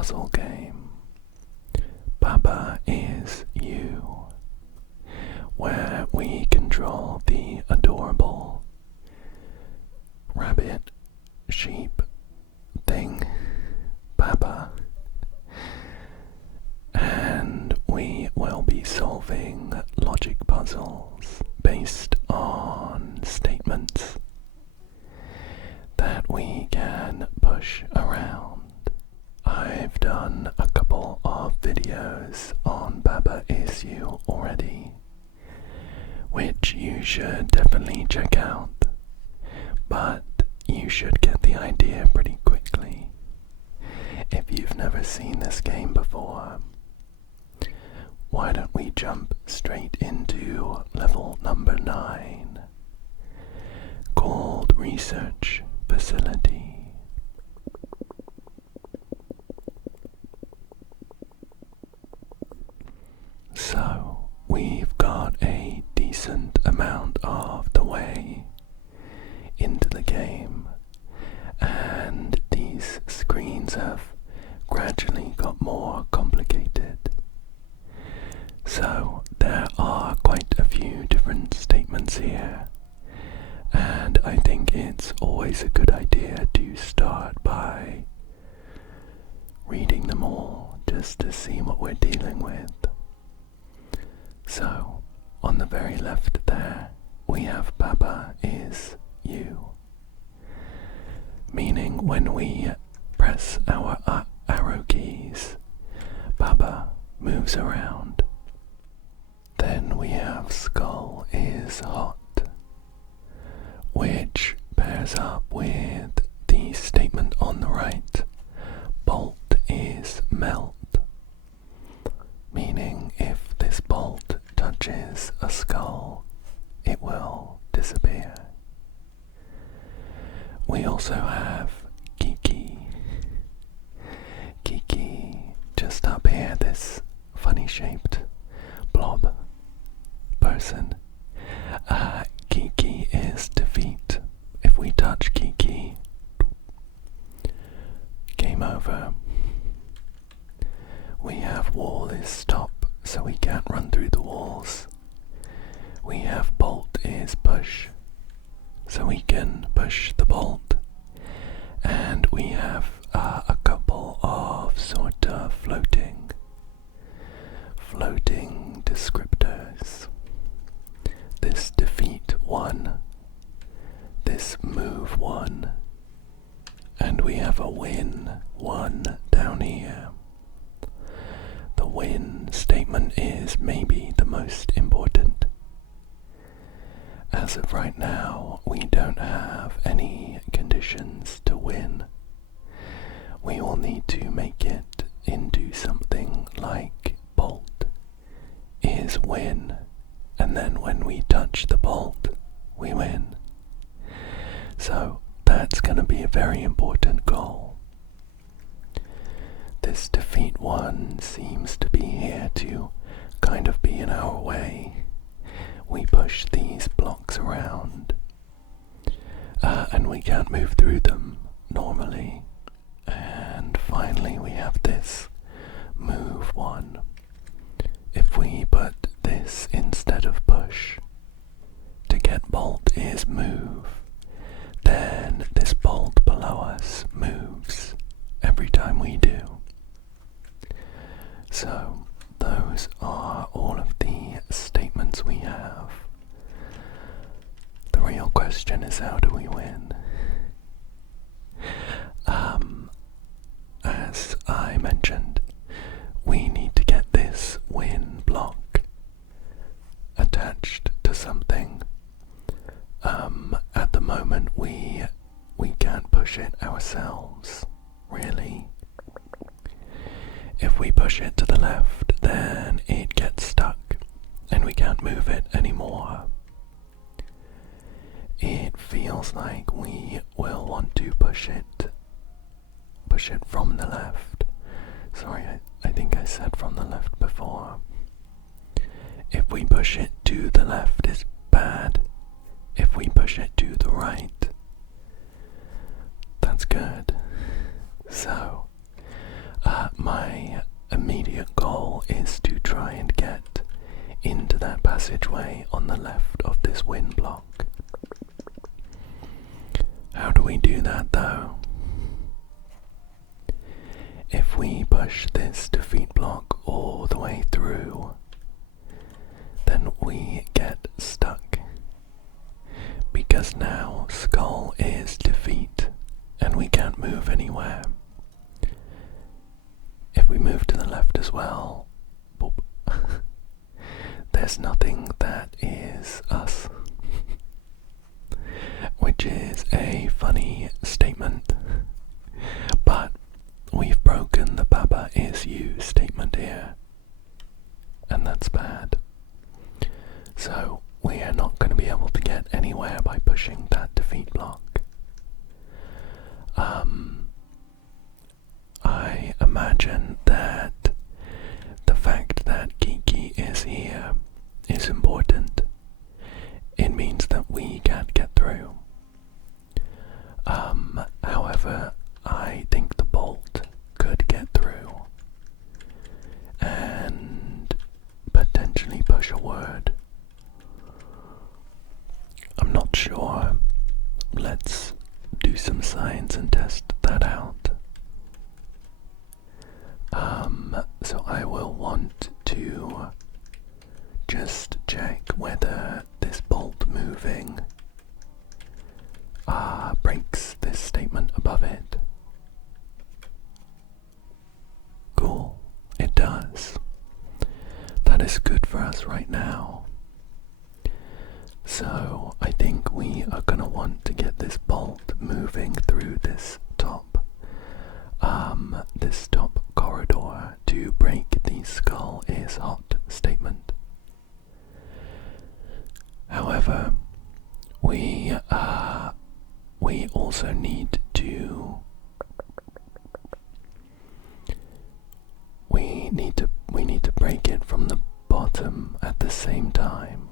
puzzle game, Baba Is You, where we control the adorable rabbit sheep thing, Baba, and we will be solving logic puzzles based on statements that we can push around. I've done a couple of videos on Baba Is You already, which you should definitely check out, but you should get the idea pretty quickly if you've never seen this game before. Why don't we jump straight into level number 9, called Research Facility. So, we've got a decent amount of the way into the game, and these screens have gradually got more complicated. So there are quite a few different statements here, and I think it's always a good idea to start by reading them all just to see what we're dealing with. So, on the very left there, we have Baba Is You, meaning when we press our arrow keys, Baba moves around. Then we have Skull Is Hot, which pairs up with the statement on the right, Bolt Is Melt, meaning if this bolt touches a skull, it will disappear. We also have Kiki. Kiki, just up here, this funny shaped blob person. Kiki is defeat. If we touch Kiki, game over. We have Wall Is Stop, so we can't run through the walls. We have Bolt Is Push, so we can push the bolt. And we have a couple of sort of floating descriptors. This defeat 1, this move 1, and we have a win 1 down here. The win statement is maybe the most important. As of right now, we don't have any conditions to win. We will need to make it into something like Bolt Is Win, and then when we touch the bolt, we win. So that's going to be a very important goal. This defeat 1 seems to be here to kind of be in our way. We push these blocks around, and we can't move through them normally. And finally we have this move 1. If we put this instead of push to get Bolt Is Move, then this bolt below us moves every time we do. So those are all of the statements we have. The real question is, how do we win? As I mentioned, we need to get this win block attached to something. At the moment we can't push it ourselves, really. If we push it to the left, then it gets stuck and we can't move it anymore. It feels like we will want to push it from the left. Sorry, I think I said from the left before. If we push it to the left, it's bad. If we push it to the right, that's good. So, is to try and get into that passageway on the left of this wind block. How do we do that though? If we push this defeat block all the way through, then we get stuck. Because now skull is defeat and we can't move anywhere. If we move to the left as well, boop, there's nothing that is us. Which is a funny statement, but we've broken the Baba is you statement here, and that's bad. So we are not going to be able to get anywhere by pushing that defeat block. I imagine that the fact that Kiki is here is important. It means that we can't get through. However, I think the bolt could get through and potentially push a word. I'm not sure. Let's do some science and test that out. So I will want to just check whether this bolt moving breaks this statement above it. Cool, it does. That is good for us right now. So I think we are going to want to get this bolt moving through this top corridor to break the skull is hot statement. However, we also need to break it from the bottom at the same time,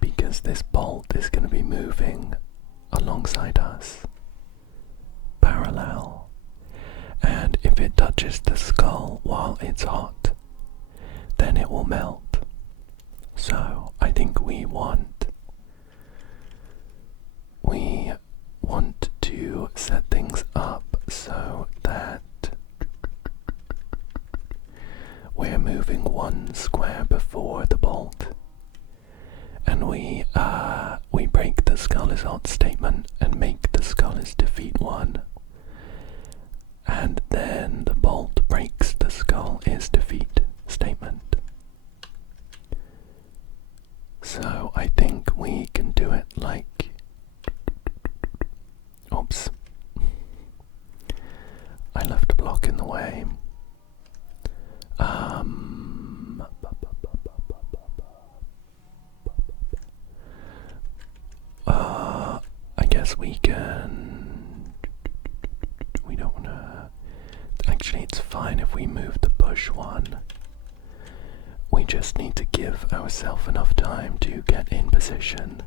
because this bolt is going to be moving alongside us, parallel, and if it touches the skull while it's hot, then it will melt. So I think we want to set things up so that we're moving one square before the bolt, and we break the skull is hot statement and make the skull is defeat one, and then the bolt breaks the skull is defeat statement. So I think we can do it like, oops, I left a block in the way. I guess we don't wanna, actually it's fine if we move the push one. We just need to give ourselves enough time to get in position.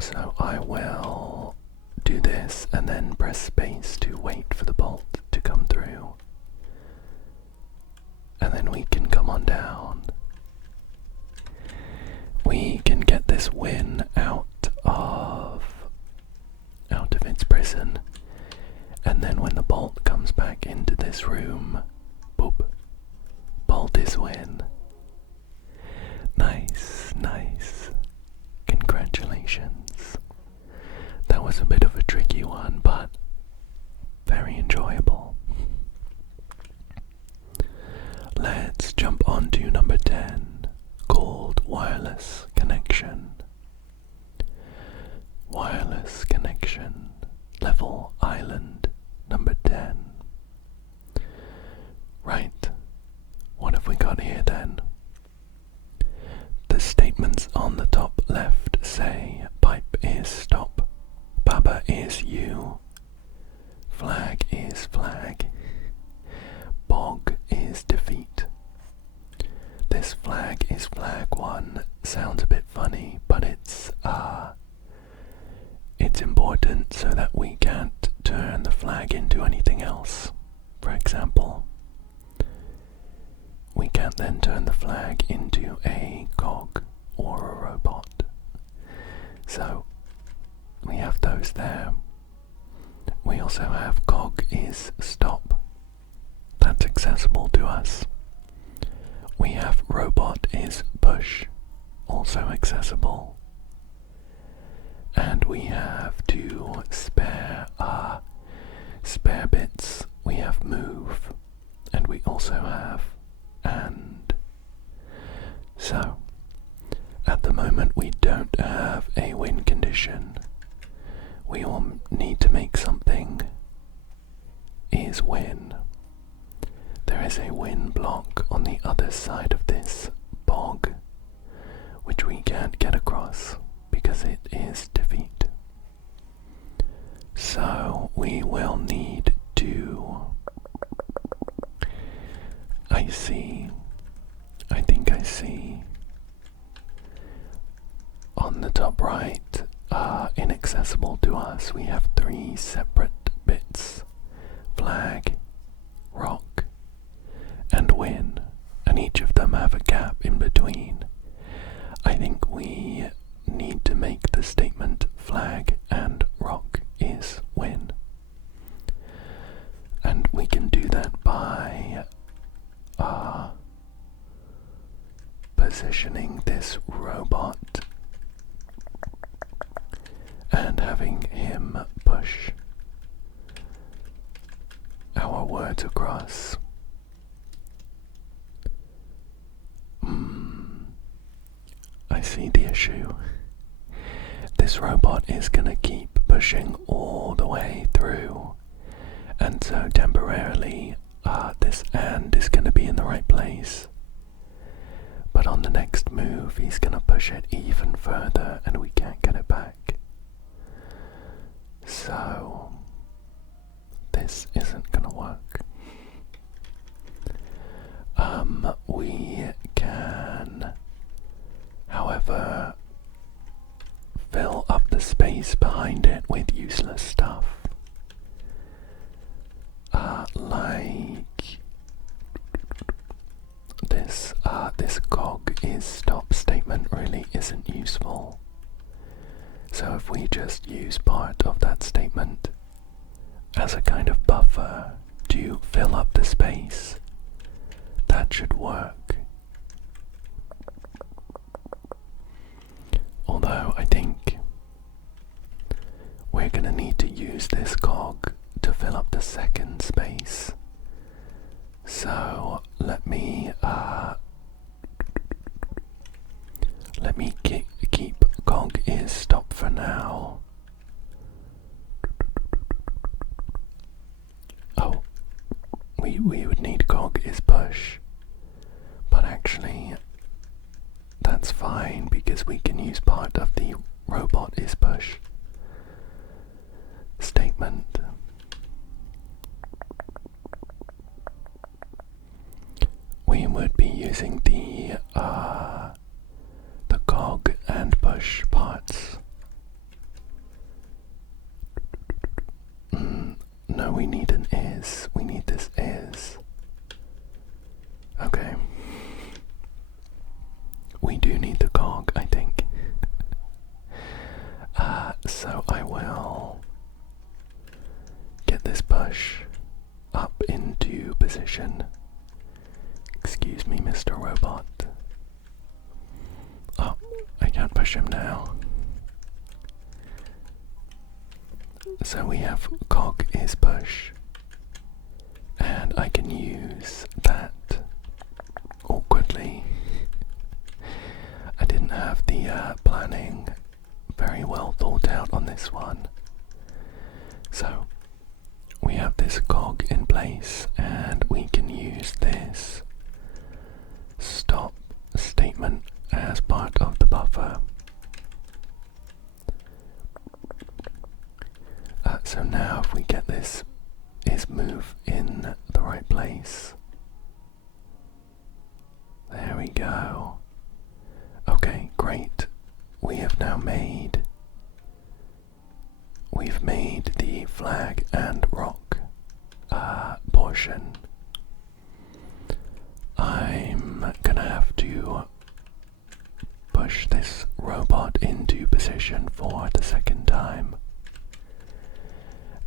So I will do this and then press space to wait for the bolt to come through. And then we can come on down. We can get this win out of its prison. And then when the bolt comes back into this room, boop, bolt is win. Nice, nice. Congratulations. That was a bit of a tricky one, but very enjoyable. Let's jump on to number 10, called wireless connection. Wireless connection, level island, number 10. Right, what have we got here then? The statements on the top left say pipe is stop, Baba is you, flag is flag, bog is defeat. This flag is flag one sounds a bit funny, but it's important so that we can't turn the flag into anything else. For example, we can't then turn the flag into a cog or a robot. So we have those there. We also have cog is stop. That's accessible to us. We have robot is push, also accessible. And we have two spare bits. We have move, and we also have and. So, at the moment we don't have a win condition. We all need to make something is win. There is a win block on the other side of this bog, which we can't get across because it is defeat. So we will need to... I think I see. On the top right, inaccessible to us, we have 3 separate bits. Flag, rock, and win, and each of them have a gap in between. I think we need to make the statement flag and rock is win. And we can do that by positioning this robot and having him push our words across. I see the issue. This robot is gonna keep pushing all the way through, and so temporarily this and is gonna be in the right place. But on the next move he's gonna push it even further and we can't get it back. So this isn't gonna work. We can, however, fill up the space behind it with useless stuff. Like this cog is stop statement really isn't useful. So if we just use part of that statement as a kind of buffer to fill up the space, that should work. Although I think we're gonna need to use this cog to fill up the second space. So let me keep cog is stop for now. Oh, we would need cog is push, but actually that's fine because we can use part of the robot is push statement. We would be using the cog and push parts. No, we need an is. We need this is. Okay. We do need the cog, I think. So I will get this push up into position. Excuse me, Mr. Robot. Oh, I can't push him now. So we have cog is push, and I can use that awkwardly. I didn't have the planning very well thought out on this one. So we have this cog in place, and we can use this stop statement as part of the buffer. So now if we get this is move in the right place. There we go. Okay, great. We have now made we've made the flag and rock portion. I'm gonna have to push this robot into position for the second time,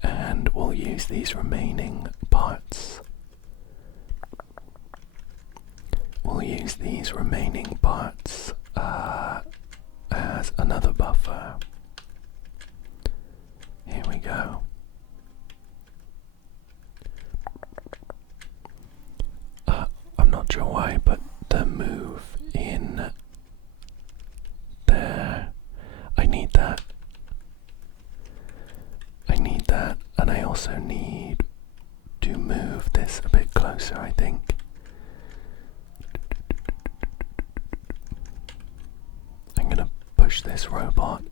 and we'll use these remaining parts. As another buffer. Here we go. I'm not sure why, but the move in there, I need that, and I also need to move this a bit closer, I think. I'm gonna push this robot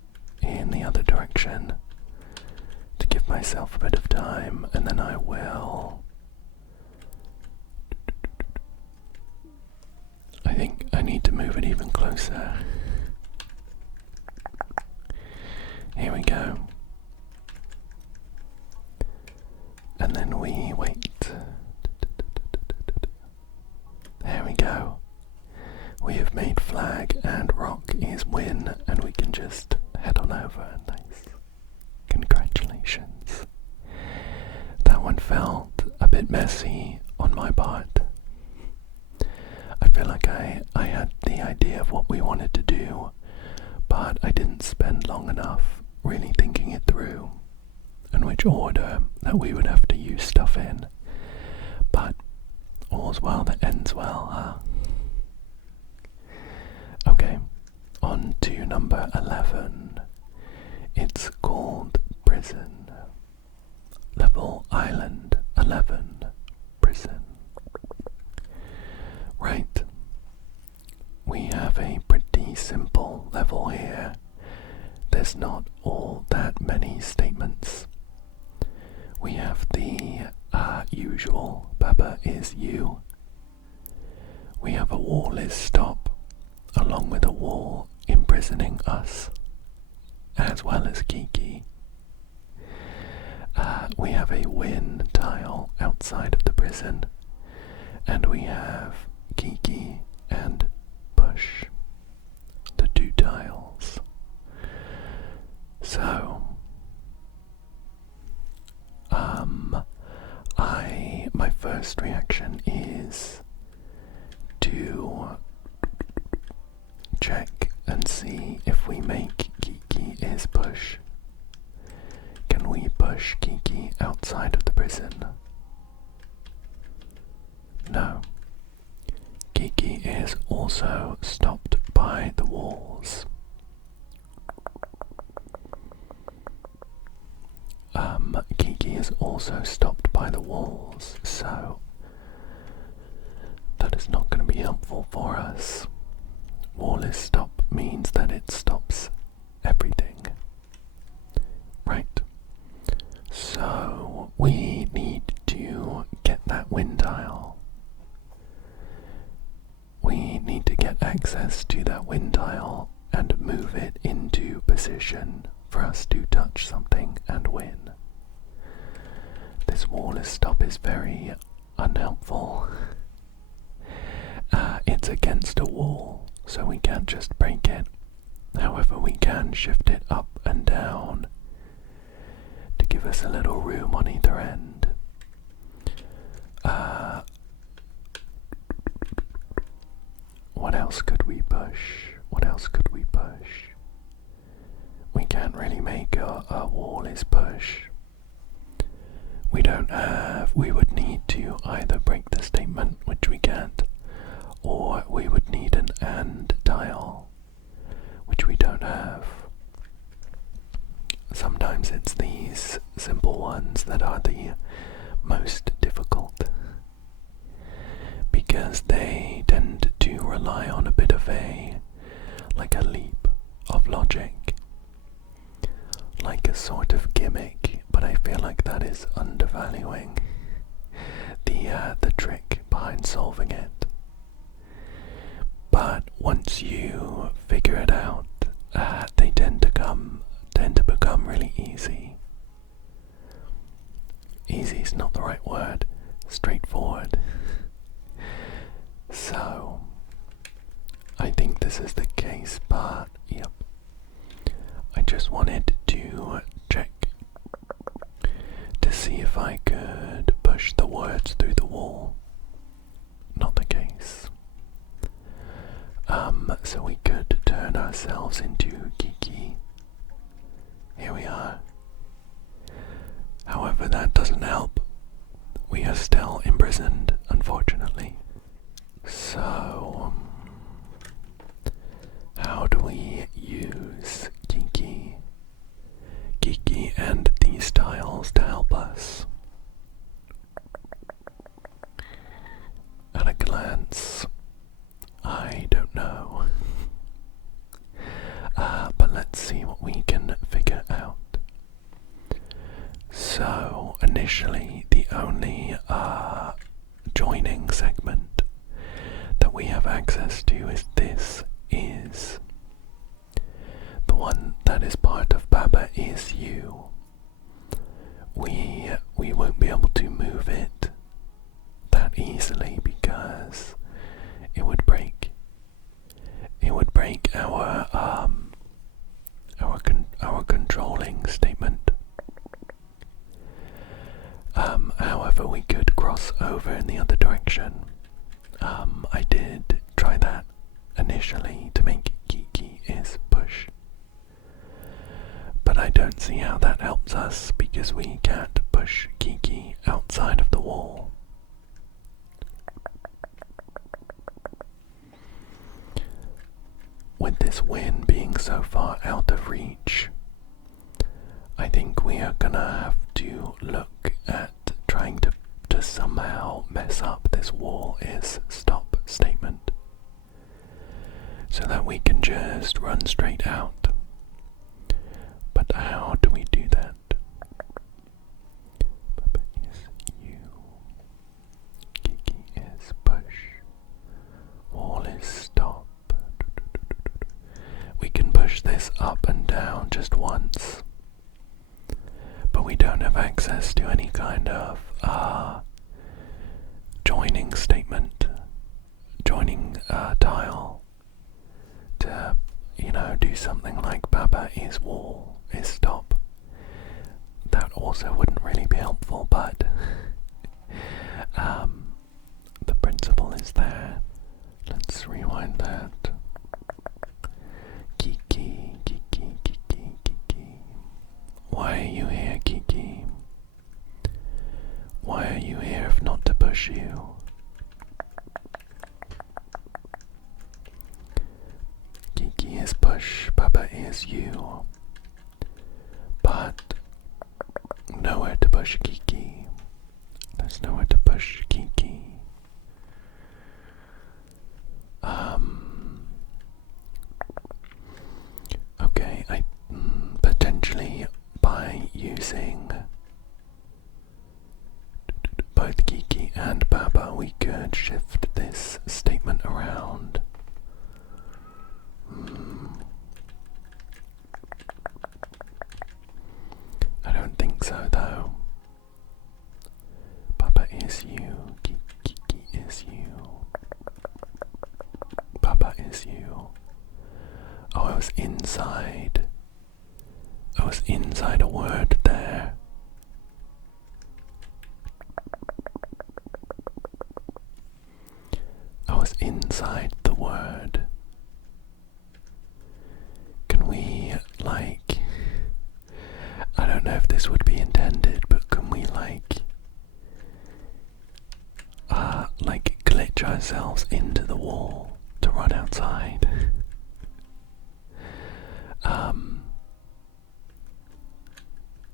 in the other direction to give myself a bit of time, and then I will. I think I need to move it even closer. Here we go. And then we wait. There we go. We have made flag and rock is win, and we can just head on over. Nice. Congratulations. That one felt a bit messy on my part. I feel like I had the idea of what we wanted to do, but I didn't spend long enough really thinking it through and which order that we would have to use stuff in. But all's well that ends well, huh? Okay, on to number 11. It's called Prison. Level Island 11. Prison. Right. We have a pretty simple level here. There's not all that many statements. We have the usual Baba is you. We have a wall is stop, along with a wall imprisoning us, as well as Kiki. We have a win tile outside of the prison, and we have Kiki and Bush, the two tiles. So, my first reaction is to check and see if we make Kiki is Bush. Can we push Kiki outside of the prison? No. Kiki is also stopped by the walls. Kiki is also stopped by the walls, so that is not going to be helpful for us. Wall is stop means that it stops everything. Right. So we need to get that wind tile. We need to get access to that wind tile and move it into position for us to touch something and win. This wall is stop is very unhelpful. It's against a wall, so we can't just break it. However, we can shift it up and down to give us a little room on either end. What else could we push? We can't really make a wall is push. We would need to either break the statement, which we can't, or we would need an and tile, which we don't have. Sometimes it's these simple ones that are the most difficult, because they tend to rely on a bit of a leap of logic, like a sort of gimmick, but I feel like that is undervaluing the trick behind solving it. But once you figure it out, they tend to become really easy. is not the right word, straightforward. So, I think this is the case, but yep. I just wanted to check to see if I could push the words through the wall. Not the case. So we could turn ourselves into Kiki. Here we are. However, that doesn't help. We are still imprisoned, unfortunately. So, how do we use Kiki and these tiles to help us? At a glance, I don't know. But let's see what we can figure out. So, initially, the only joining segment that we have access to is this, is the one that is part of Baba is you. We won't be able to move it that easily because it would break. It would break our controlling statement. However, we could cross over in the other direction. I did try that initially to make Kiki is push. But I don't see how that helps us because we can't push Kiki outside of the wall. With this win being so far out of reach, I think we are gonna have to look at trying to somehow mess up this wall is stop statement so that we can just run straight out. But how do we do that? Baba is you. Kiki is push. Wall is stop. We can push this up and down just once, but we don't have access to any kind of joining statement, joining tile to, do something like Baba is wall, is stop. That also wouldn't really be helpful, but the principle is there. Let's rewind that. Kiki, Kiki, Kiki, Kiki. Why are you here, Kiki? Why are you here if not to push you? Kiki is push, Baba is you. But nowhere to push Kiki. There's nowhere to push Kiki. Okay, I potentially by using both Kiki and Baba, we could shift this statement around. I don't think so, though. Baba is you, Kiki is you. Baba is you. Oh, I was inside. I was inside a word there. I was inside the word. Can we, I don't know if this would be intended, but can we, glitch ourselves into the wall to run outside?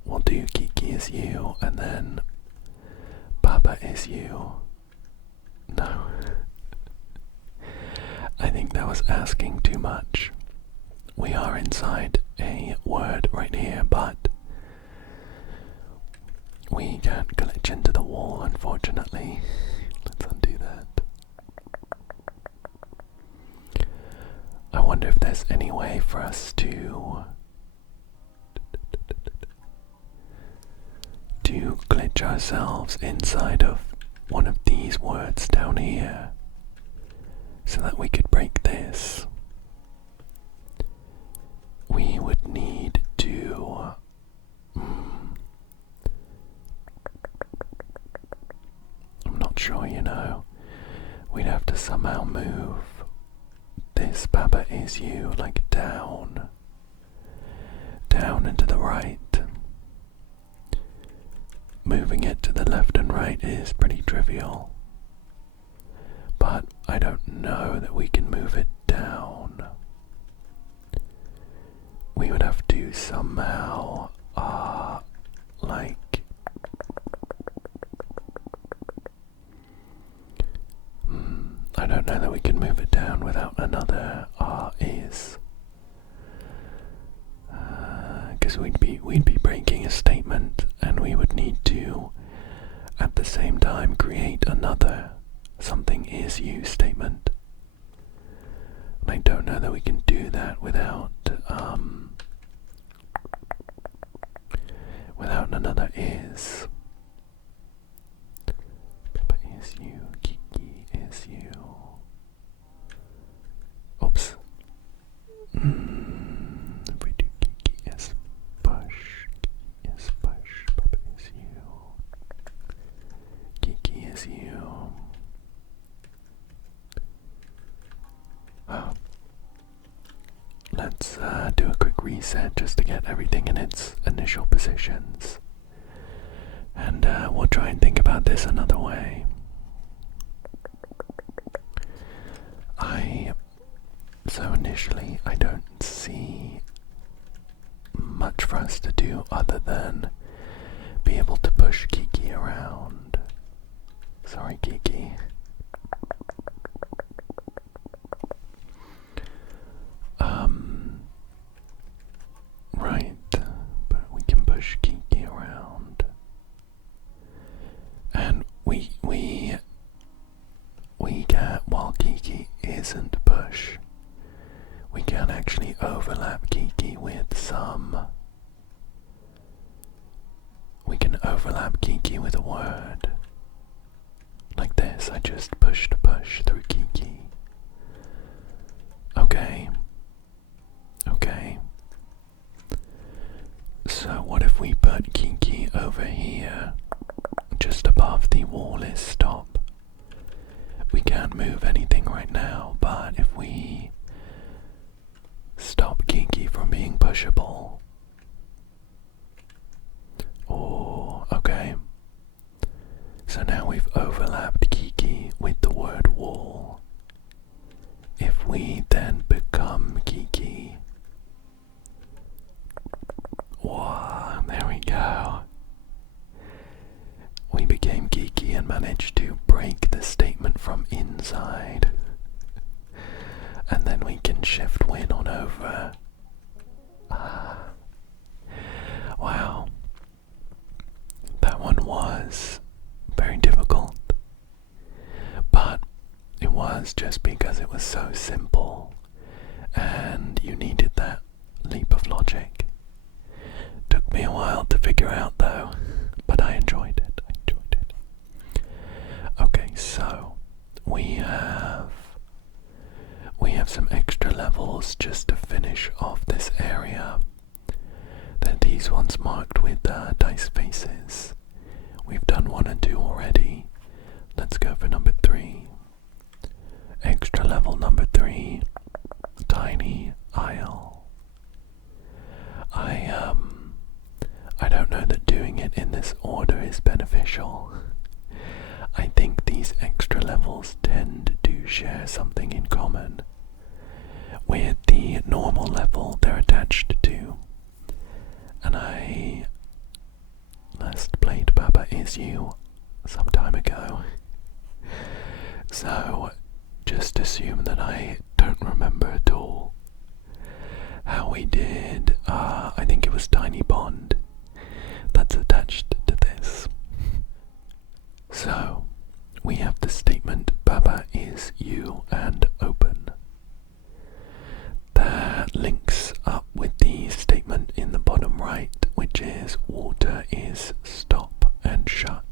We'll do Kiki is you, and then Baba is you. No. I think that was asking too much. We are inside a word right here, but we can't glitch into the wall, unfortunately. Let's undo that. I wonder if there's any way for us to glitch catch ourselves inside of one of these words down here so that we could break this, we would need to I'm not sure, we'd have to somehow move this Baba is you like down and to the right. Moving it to the left and right is pretty trivial, but I don't know that we can move it down. We would have to somehow, I don't know that we can move it down without another is. Because we'd be breaking a statement, and we would need to, at the same time, create another something is you statement. And I don't know that we can do that without another is. Papa is you, Kiki is you. Oops. If we do Kiki is push, Kiki is push, Papa is you. Kiki is you. Oh. Let's do a quick reset just to get everything in its initial positions. And we'll try and think about this another way. So initially I don't see much for us to do other than be able to push Kiki around. Sorry, Kiki. Right, but we can push Kiki around. And we can, while Kiki isn't push, we can actually overlap Kiki with we can overlap Kiki with a word. Like this, I just push through Kiki. Okay. So what if we put Kiki over here, just above the wall is stop? We can't move anything right now, but if we stop Kiki from being pushable. Oh, okay. So now we've overlapped Kiki with the word wall. If we then become Kiki. Wow, there we go. We became Kiki and managed to break the statement from inside. And then we can shift win on over. Wow. That one was very difficult. But it was just because it was so simple. And you needed that leap of logic. Took me a while to figure out though, but I enjoyed it. Okay, so we have some extra levels just to finish off this area. Then these ones marked with dice faces. We've done 1 and 2 already. Let's go for number 3. Extra level number 3, tiny aisle. I don't know that doing it in this order is beneficial. I think these extra levels tend to share something in common with the normal level they're attached to. And I last played Baba Is You some time ago. So just assume that I don't remember at all how we did. I think it was Tiny Bond that's attached to this. So we have the statement Baba is you and open. That links up with the statement in the bottom right, which is water is stop and shut.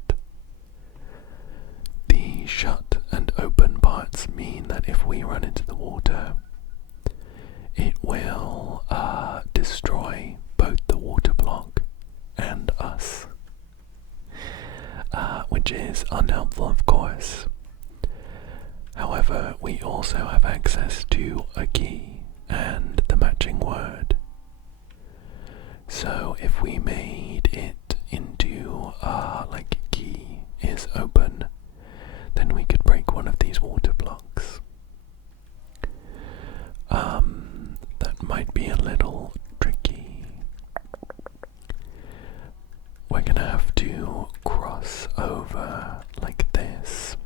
The shut and open parts mean that if we run into the water, it will destroy both the water block and us, which is unhelpful, of course. However, we also have access to a key and the matching word. So if we made it into like key is open, then we could break one of these water blocks. That might be a little tricky. We're gonna have to cross over like this.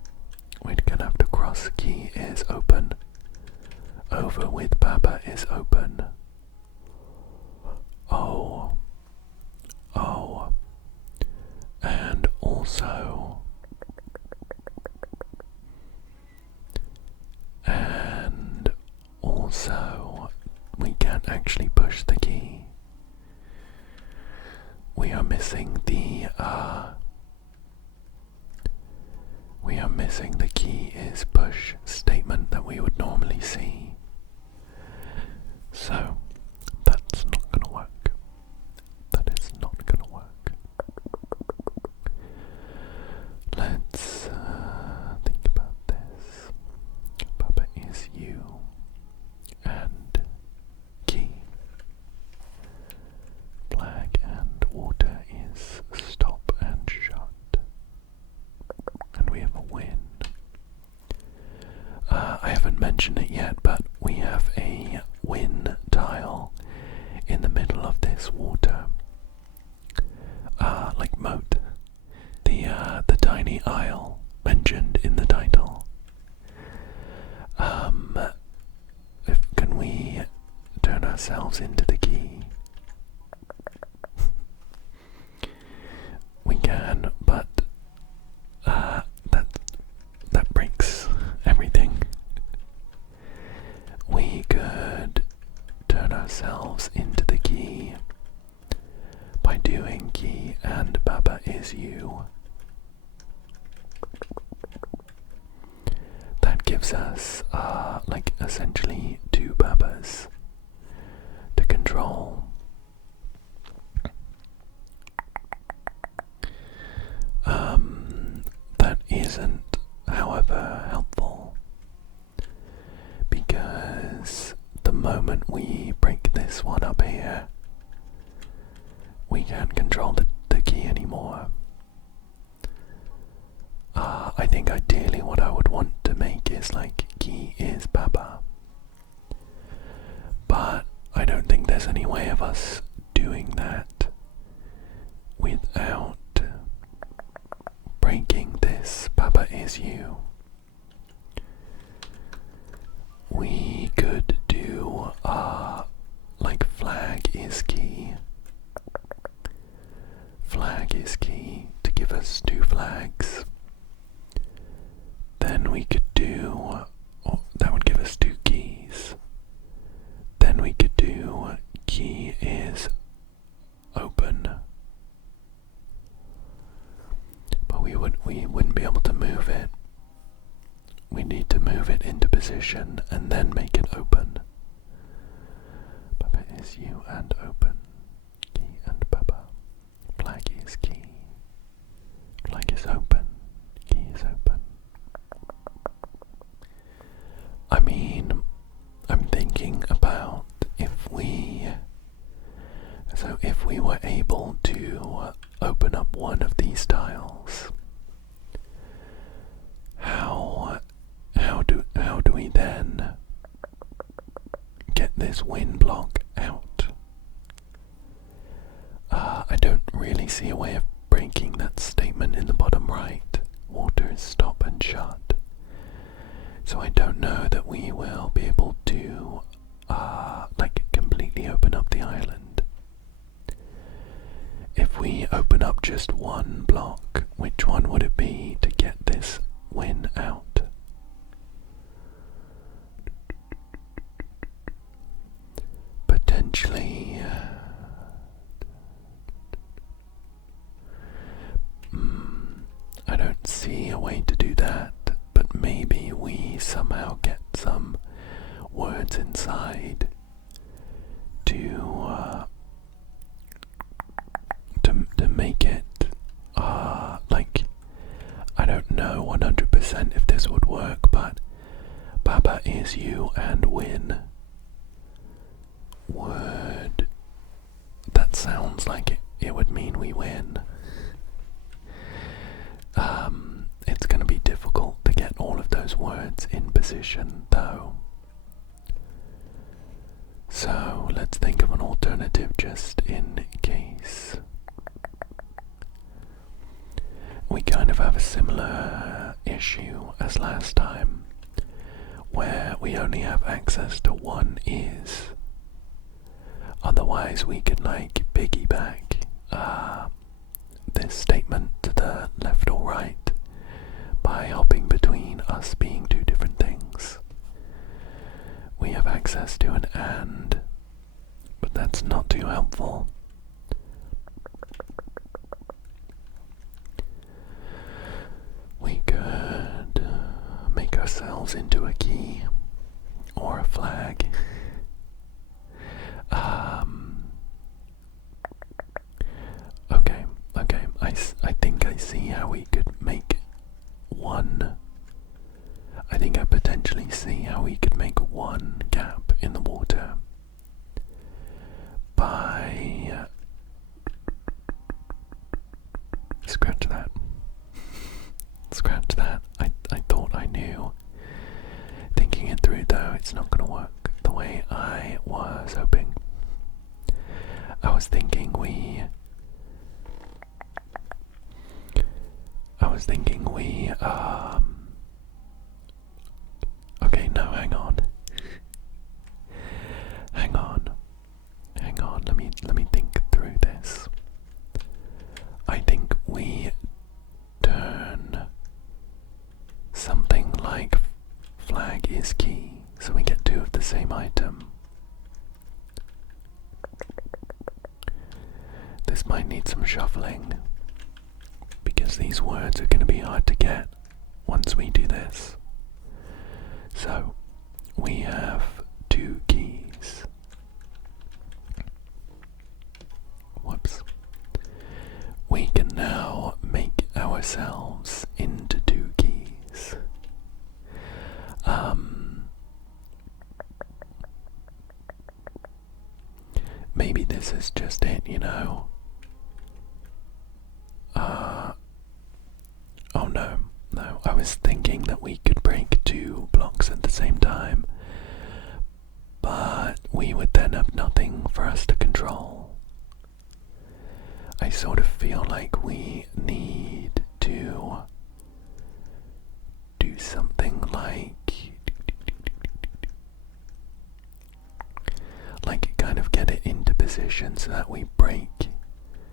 We're gonna have to cross key is open over with Baba is open. Oh, and also, we can't actually push the key. We are missing the key is push statement that we would normally see. So that's not gonna work. That is not gonna work. Let's think about this. Papa is you and key. Flag and water is stop and shut. And we have a win. I haven't mentioned it yet, but we have a win tile in the middle of this water. Like moat. The tiny isle mentioned in the title. Can we turn ourselves into the key? We can, but that breaks everything. We could turn ourselves into the key by doing key and Baba is you. That gives us like essentially two Babas to control. That isn't, however, helpful, because the moment we break this one up here, we can't control the key anymore. I think ideally what I would want to make is like key is Baba, but I don't think there's any way of us doing that without breaking this Baba is you. We could do like flag is key. Flag is key to give us two flags. Then we could do, that would give us two keys. Then we could do key is open. But we wouldn't be able to move it. We need to move it into position and then make it open. Baba is you and open. Key and Baba. Flag is key. Flag is open. Key is open. I mean, I'm thinking about if we were able to open up one of these tiles, how do we then get this win block out? I don't really see a way of breaking that statement in the bottom right. Water is stop and shut. So I don't know that we will be able to like completely open up the island. If we open up just one block, which one would it be to get this win out? Potentially don't see a way to do that, but maybe we somehow get some words inside to make it like, I don't know 100% if this would work, but Baba is you and win. Word that sounds like it would mean we win. It's going to be difficult to get all of those words in position though. So let's think of an alternative just in case. We kind of have a similar issue as last time, where we only have access to one is. Otherwise we could like piggyback this statement to the left or right by hopping between us being two different things. We have access to an and, but that's not too helpful. We could make ourselves into a key or a flag. Okay, I think I see how we could make one. I think I potentially see how we could make one gap in the water by scratch that. Scratch that. I thought I knew. Thinking it through though, it's not gonna work the way I was hoping. I was thinking we okay, no, hang on. Let me think through this. I think we turn something like flag is key, so we get two of the same item. This might need some shuffling, because these words are going to be hard to get once we do this. So, we have two keys. Whoops. We can now make ourselves into two keys. Maybe this is just it, you know. Oh no, I was thinking that we could break two blocks at the same time, but we would then have nothing for us to control. I sort of feel like we need to do something like kind of get it into position so that we break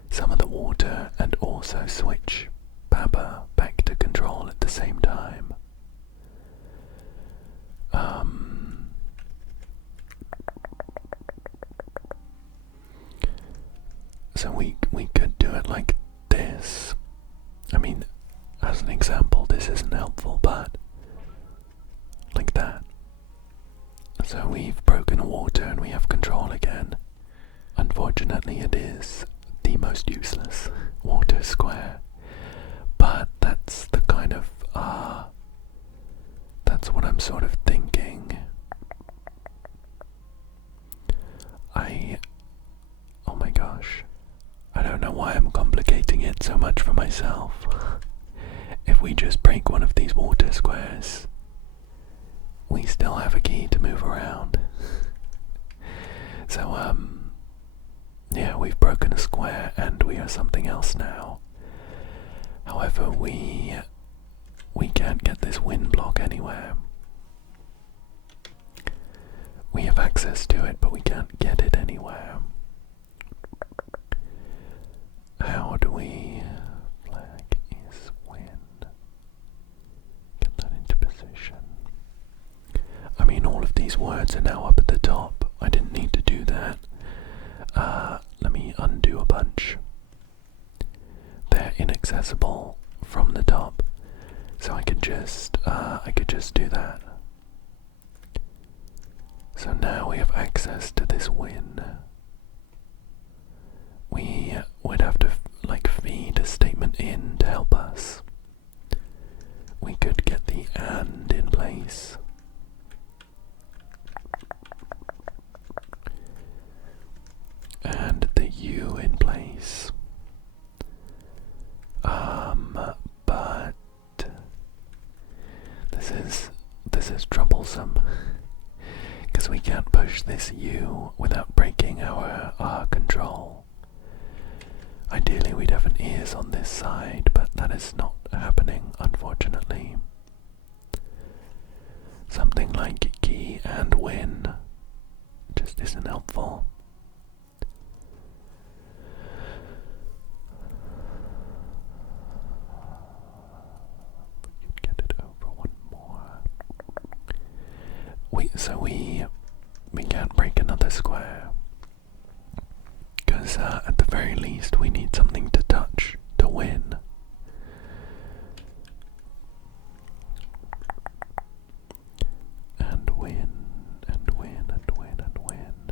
some of the water and also switch Baba back to control at the same time. So we could do it like this. I mean, as an example, this isn't helpful, but like that. So we've broken water and we have control again. Unfortunately, it is the most useless water square, but that's the kind of that's what I'm sort of thinking. Oh my gosh, I don't know why I'm complicating it so much for myself. If we just break one of these water squares, we still have a key to move around. So yeah, we've broken a square and we are something else now. However, we can't get this wind block anywhere. We have access to it, but we can't get it anywhere. How do we flag is wind? Get that into position. I mean, all of these words are now up at the top. I didn't need to do that. Let me undo a bunch. They're inaccessible from the top. So I could just do that. So now we have access to this win. We would have to like feed a statement in to help us. We could get the and in place. And the U in place. But this is troublesome because we can't push this U without breaking our control. Ideally we'd have an ears on this side, but that is not happening, unfortunately. Something like key and win just isn't helpful. We could get it over one more. So we can't break another square. Because at the very least we need something to touch to win. And win, and win, and win, and win.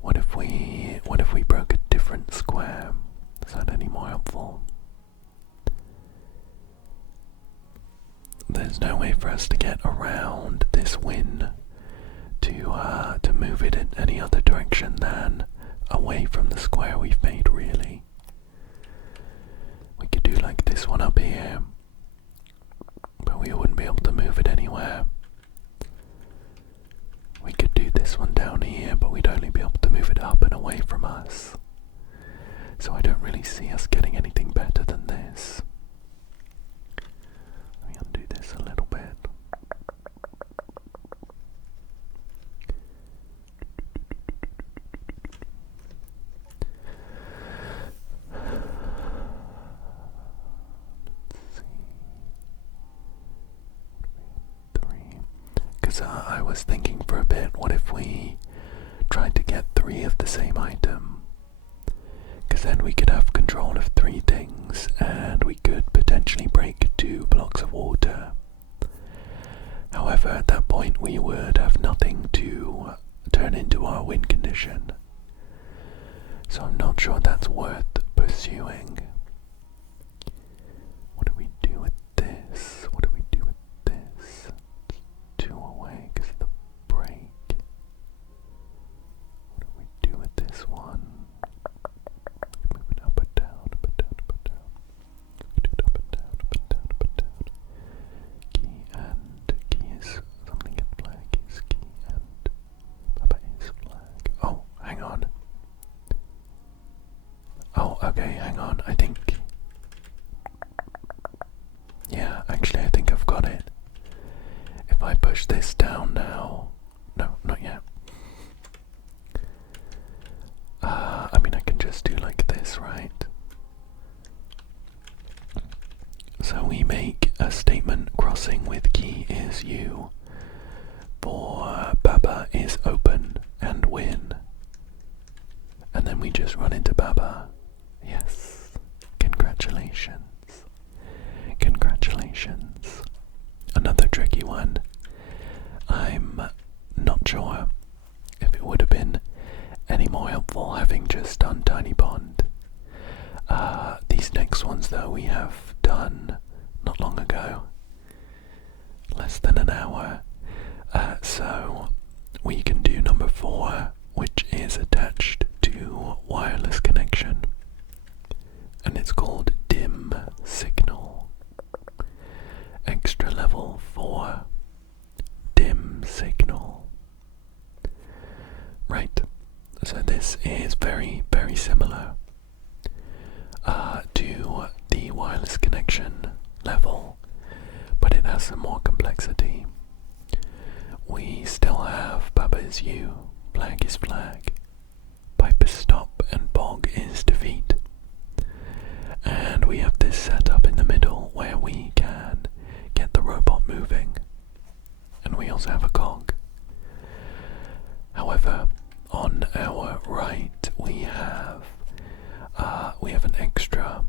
What if we broke a different square? Is that any more helpful? There's no way for us to get around this win to move it in any other direction than away from the square we've made, really. We could do like this one up here, but we wouldn't be able to move it anywhere. We could do this one down here, but we'd only be able to move it up and away from us. So I don't really see us getting anything better than this. Let me undo this a little bit. Because I was thinking for a bit, what if we tried to get 3 of the same item? Because then we could have control of 3 things, and we could potentially break 2 blocks of water. However, at that point we would have nothing to turn into our win condition. So I'm not sure that's worth pursuing. What do we do with this? What do we do with this? 2 away because of the break. What do we do with this one? Move it up and down, up and down, up and down. We do it up and down, up and down, up and down. Key is something at flag is key and Baba is flag. Oh, hang on. Oh, okay, hang on. I think. Yeah, actually, I think I've got it. If I push this down now. No, not yet. I mean, I can just do like this, right? So we make a statement crossing with key is you for Baba is open and win. And then we just run into Baba. Yes. Congratulations. Congratulations. Another tricky one. I'm not sure if it would have been any more helpful having just done Tiny Pond. These next ones though we have done not long ago. Less than an hour. So we can do number 4, which is attached to wireless connection. And it's called dim signal. Extra level 4. Dim signal. Right. So this is very, very similar to the wireless connection level, but it has some more complexity. We still have Baba is you, flag is flag, pipe is stop, and bog is defeat. And we have this set up in the middle where we can get the robot moving, and we also have a cog. However, on our right we have an extra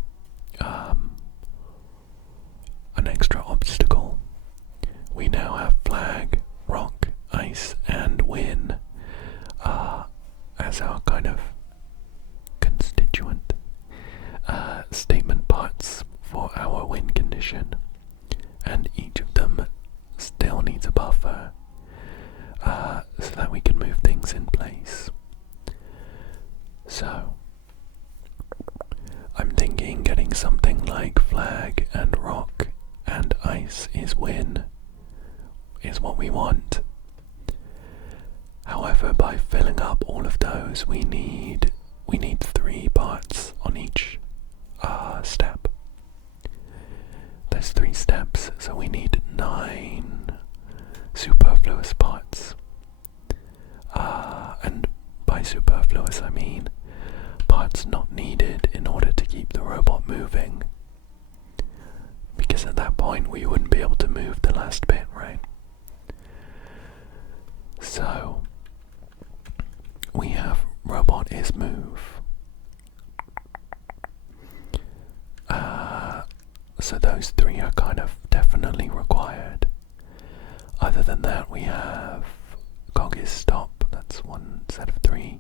something like flag and rock and ice is win is what we want. However, by filling up all of those, we need 3 parts on each step. There's 3 steps, so we need 9 superfluous parts. And by superfluous I mean parts not needed in order to keep the robot moving. Because at that point we wouldn't be able to move the last bit, right? So we have robot is move. So those 3 are kind of definitely required. Other than that, we have cog is stop. That's 1 set of 3.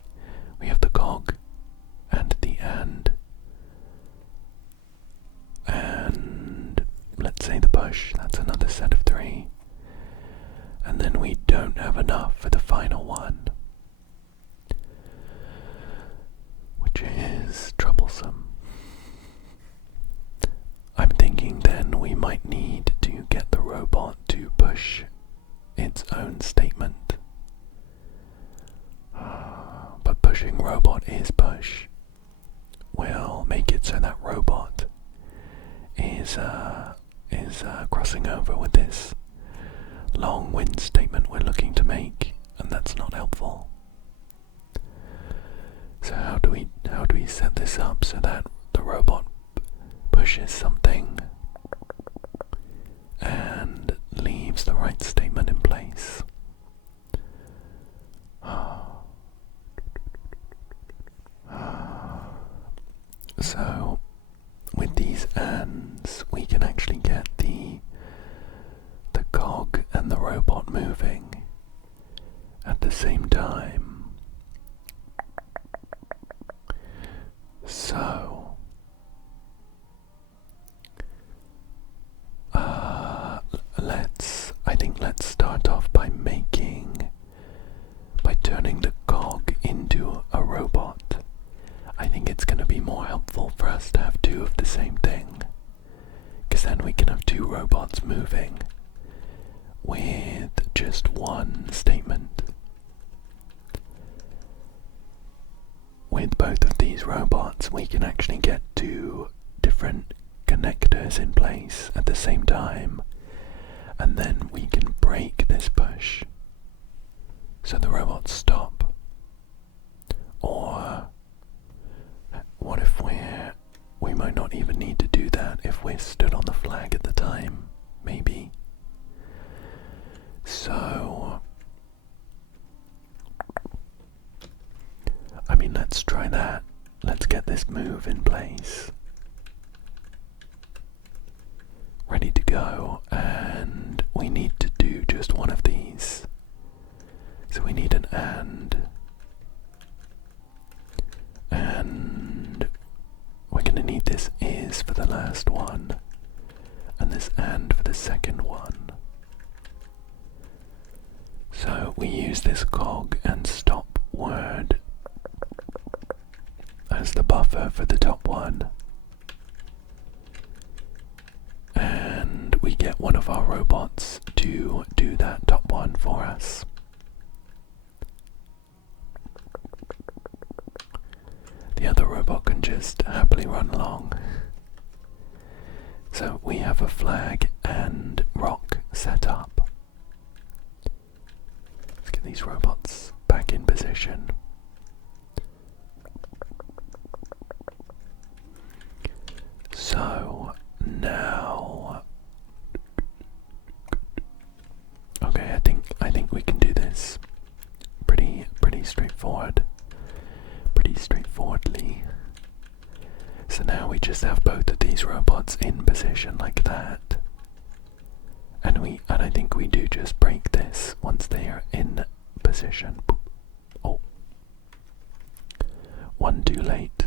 We have the cog and the and let's say the push. That's another set of 3. And then we don't have enough for the final one, which is troublesome. I'm thinking then we might need to get the robot to push its own statement. But pushing robot is push will make it so that robot is crossing over with this long win statement we're looking to make, and that's not helpful. So how do we set this up so that the robot pushes something and leaves the right statement in place? So with these ands we can actually get the cog and the robot moving at the same time. So let's start off by turning the cog into a robot. I think it's going to be more helpful for us to have 2 of the same thing, because then we can have 2 robots moving with just 1 statement. With both of these robots, we can actually get 2 different connectors in place at the same time, and then we can break this push so the robots stop. Or what if we might not even need to do that if we're stood on the flag at the time, maybe. So I mean, let's try that. Let's get this move in place. Ready to go, and we need to do just one of these. So we need an and we're going to need this is for the last one, and this and for the second one. So we use this cog and stop word as the buffer for the top one, and we get one of our robots to do that top one for us. The other robot can just happily run along. So we have a flag and rock set up. Let's get these robots back in position. So now, okay, I think we can do this pretty straightforwardly. So now we just have both of these robots in position like that, and I think we do just break this once they are in position. Oh, one too late.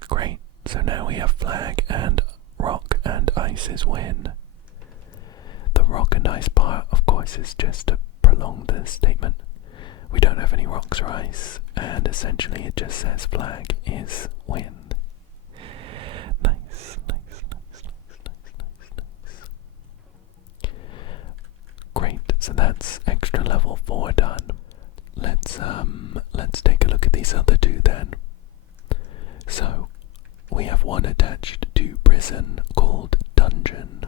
Great. So now we have flag and rock and ice's win. The rock and ice part, of course, is just to prolong the statement. We don't have any rocks or ice, and essentially it just says flag is win. extra level 4 done. Let's take a look at these other two then. So we have one attached to prison called dungeon.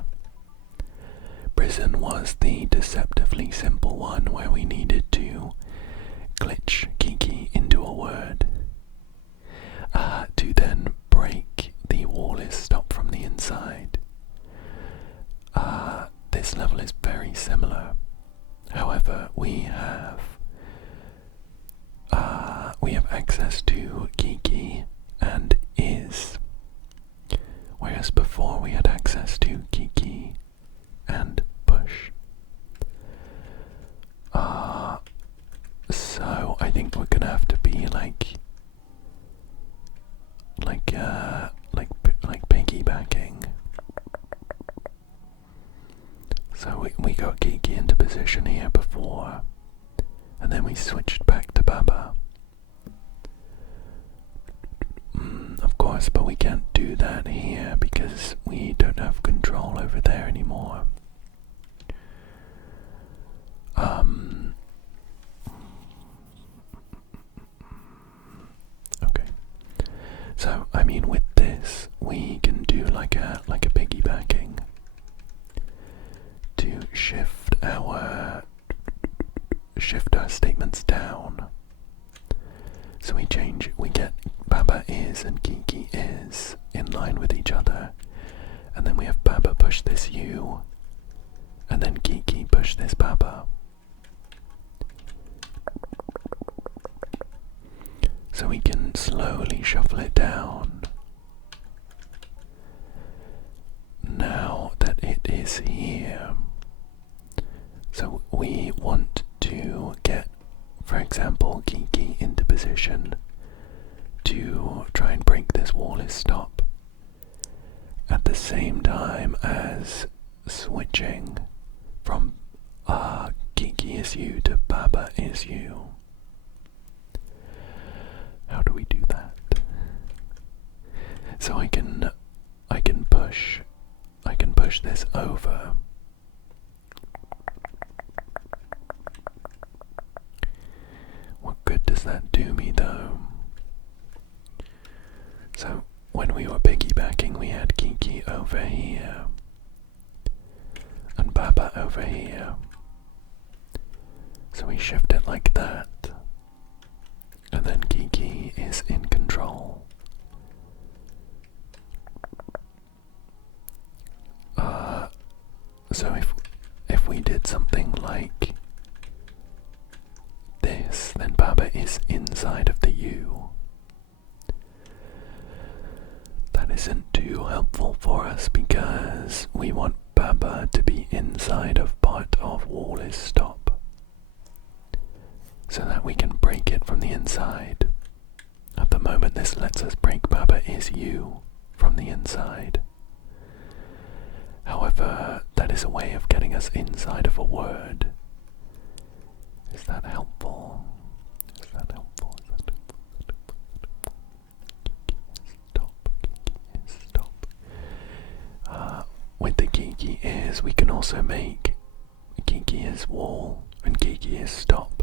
Prison was the deceptively simple one where we needed to glitch Kiki into a word to then break the wall is stopped from the inside. This level is very similar. However, we have access to Kiki and is, whereas before we had access to Kiki and push. So I think we're gonna have to be like piggybacking. So we got Kiki into position here before, and then we switched back to Baba. Of course, but we can't do that here because we don't have control over there anymore. Okay. So I mean, with this, we can do like a piggybacking to shift our statements down. So we get Baba is and Kiki is in line with each other, and then we have Baba push this U, and then Kiki push this Baba. So we can slowly shuffle it down. Now that it is here, so we want to get, for example, Kiki into position to try and break this wall is stop at the same time as switching from Kiki is you to Baba is you. How do we do that? So I can push this over. What good does that do me though? So when we were piggybacking, we had Kiki over here and Baba over here. So we shift it like that, and then Kiki is in control. So if we did something like this, then Baba is inside of the U. That isn't too helpful for us because we want Baba to be inside of part of wall is stop, so that we can break it from the inside. At the moment this lets us break Baba is you from the inside. However, that is a way of getting us inside of a word. Is that helpful? Is that helpful? Stop. With the Kiki is, we can also make Kiki is wall and Kiki is stop.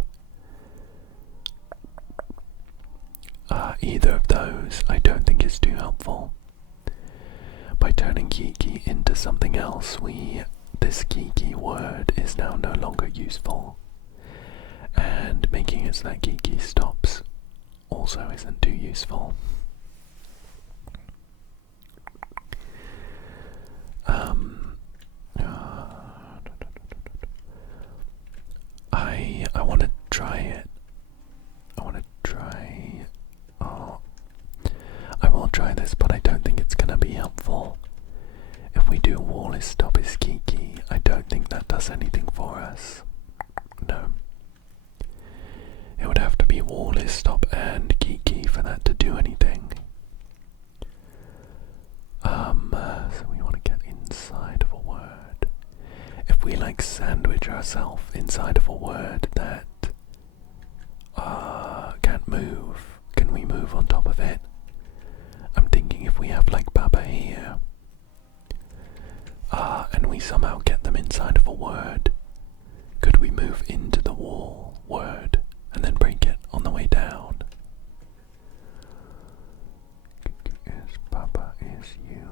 Either of those I don't think is too helpful. By turning Kiki into something else, this Kiki word is now no longer useful, and making it so that Kiki stops also isn't too useful. I want to try it. I will try this, but I don't think it's going to be helpful. If we do wall is stop is Kiki, I don't think that does anything for us. No. It would have to be wall is stop and Kiki for that to do anything. So we want to get inside of a word. If we sandwich ourselves inside of a word that can't move, can we move on top of it? I'm thinking if we have Baba here, and we somehow get them inside of a word, could we move into the word and then break it on the way down. Is Baba is you.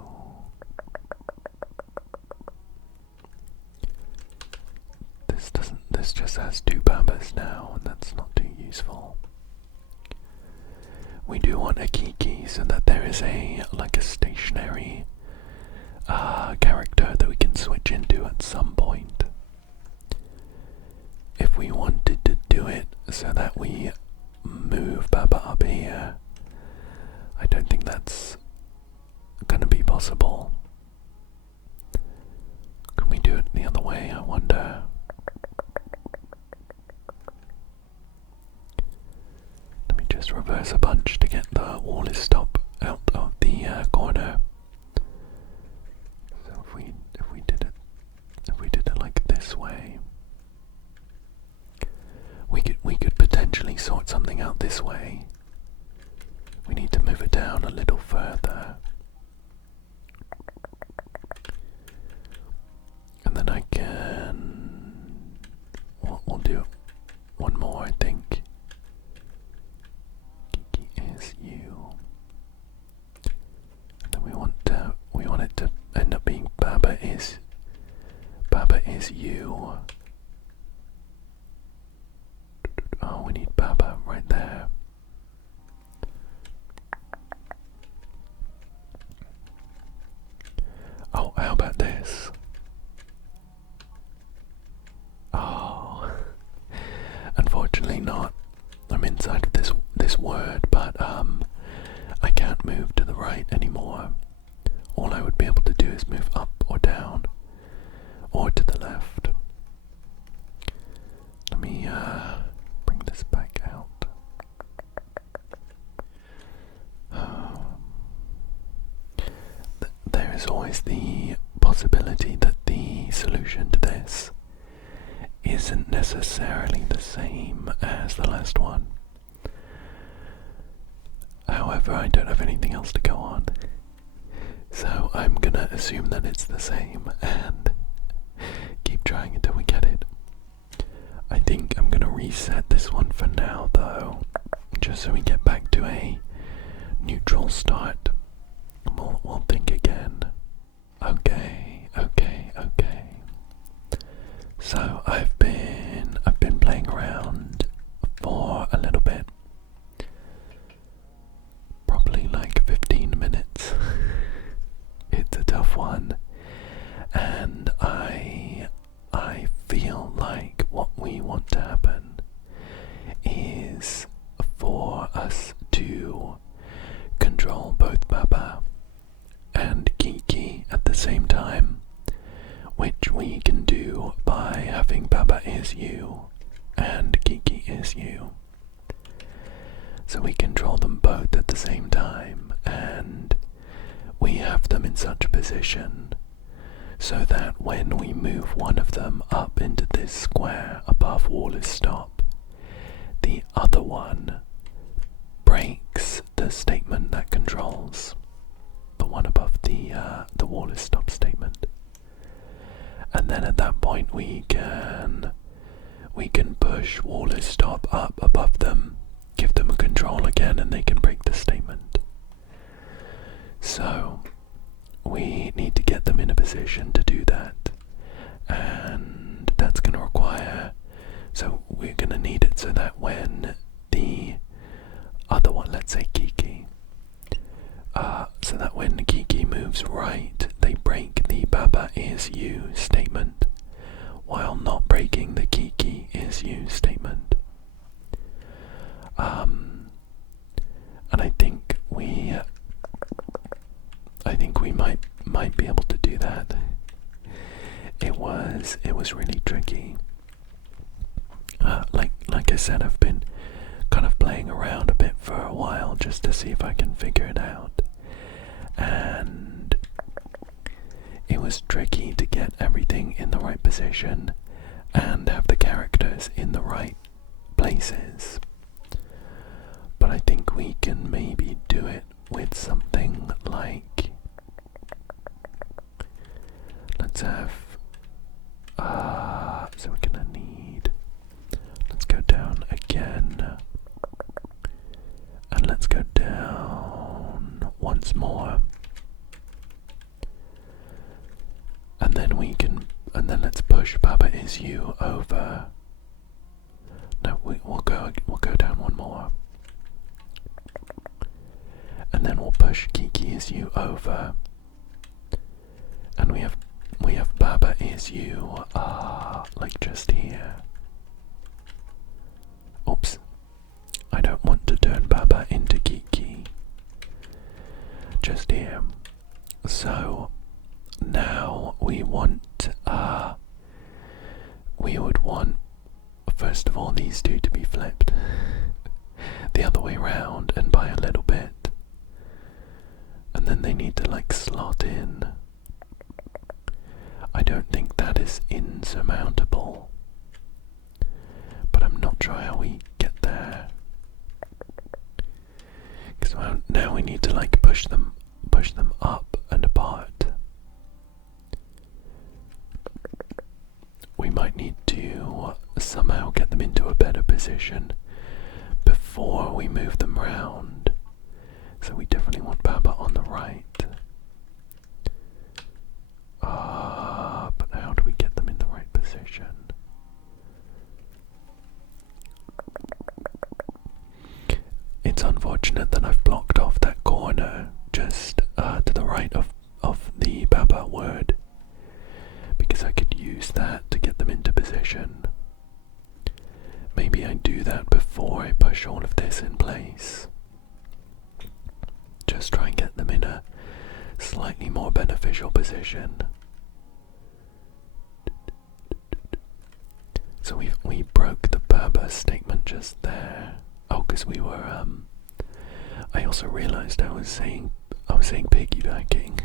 This just has 2 Babas now, and that's not too useful. We do want a Kiki so that there is a stationary character that we can switch into at some point. If we wanted to do it so that we move Baba up here, I don't think that's gonna be possible. Can we do it the other way, I wonder? Let me just reverse a bunch to get the wall is stop out of the corner. So if we did it like this way, we could potentially sort something out this way. We need to move it down a little further. And then I can... We'll do one more, I think. Kiki is you. And then we want it to end up being Baba is you. Oh, we need Baba right there. Oh, how about this? Oh, unfortunately not. I'm inside of this word, but I can't move to the right anymore. All I would be able to do is move up or down, or to the left. Let me bring this back out. There is always the possibility that the solution to this isn't necessarily the same as the last one. However, I don't have anything else to go on, so I'm gonna assume that it's the same and keep trying until we get it. I think I'm gonna reset this one for now though, just so we get back to a neutral start. We'll think again. Okay. So I've been playing around for a little bit. Probably like 15 minutes. It's a tough one. And I feel like what we want to happen is for us to control both Baba and Kiki at the same time, which we can do by having Baba is you and Kiki is you. So we control them both at the same time, and we have them in such a position so that when we move one of them up into this square above wall is stop, the other one breaks the statement that controls the one above the wall is stop statement. And then at that point we can push wall is stop up above them, give them a control again, and they can break the statement. So we need to get them in a position to do that, and that's going to require, so we're going to need it so that when the other one, let's say Kiki, so that when Kiki moves right, they break the Baba is you statement, while not breaking the Kiki is you statement. And I think we might be able to do that. It was really tricky. Like I said, I've been kind of playing around a bit for a while just to see if I can figure it out, and it was tricky to get everything in the right position and have the characters in the right places. But I think we can maybe do it with something like, let's have, so we're gonna need, let's go down then let's push Baba Is You over. No, we'll go down one more. And then we'll push Kiki Is You over. And we have Baba Is You, like just here. Oops. I don't want to turn Baba into Kiki. Just here. So now we would want, first of all, these two to be flipped the other way round and by a little bit. And then they need to like slot in. I don't think that is insurmountable, but I'm not sure how we get there. Because now we need to like push them up and apart. We might need to somehow get them into a better position before we move them round. So we definitely want Baba on the right. But how do we get them in the right position? It's unfortunate that I've blocked off that corner just to the right of the Baba word, because I could use that to get them into position. Maybe I do that before I push all of this in place. Just try and get them in a slightly more beneficial position. So we broke the Baba statement just there. Oh, because we were I also realised I was saying piggybacking.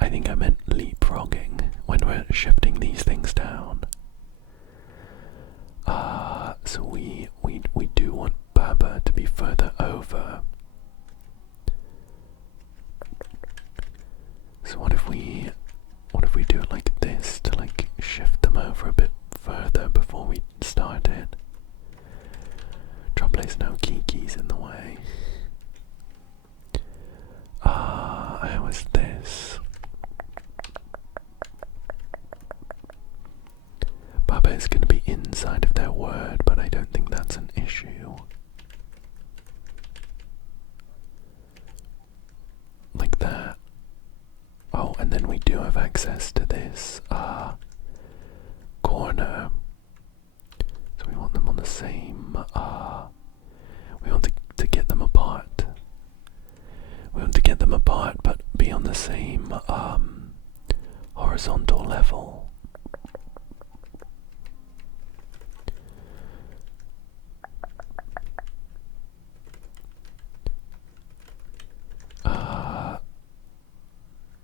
I think I meant leapfrogging when we're shifting these things down. So we do want Baba to be further over. So what if we do it like this to like shift them over a bit further before we start it? Trouble is no Kiki's in the way. How is this? Baba is going to be inside of their word, but I don't think that's an issue. Like that. Oh, and then we do have access to this corner. So we want them on the same, we want to get them apart. We want to get them apart, but be on the same horizontal level.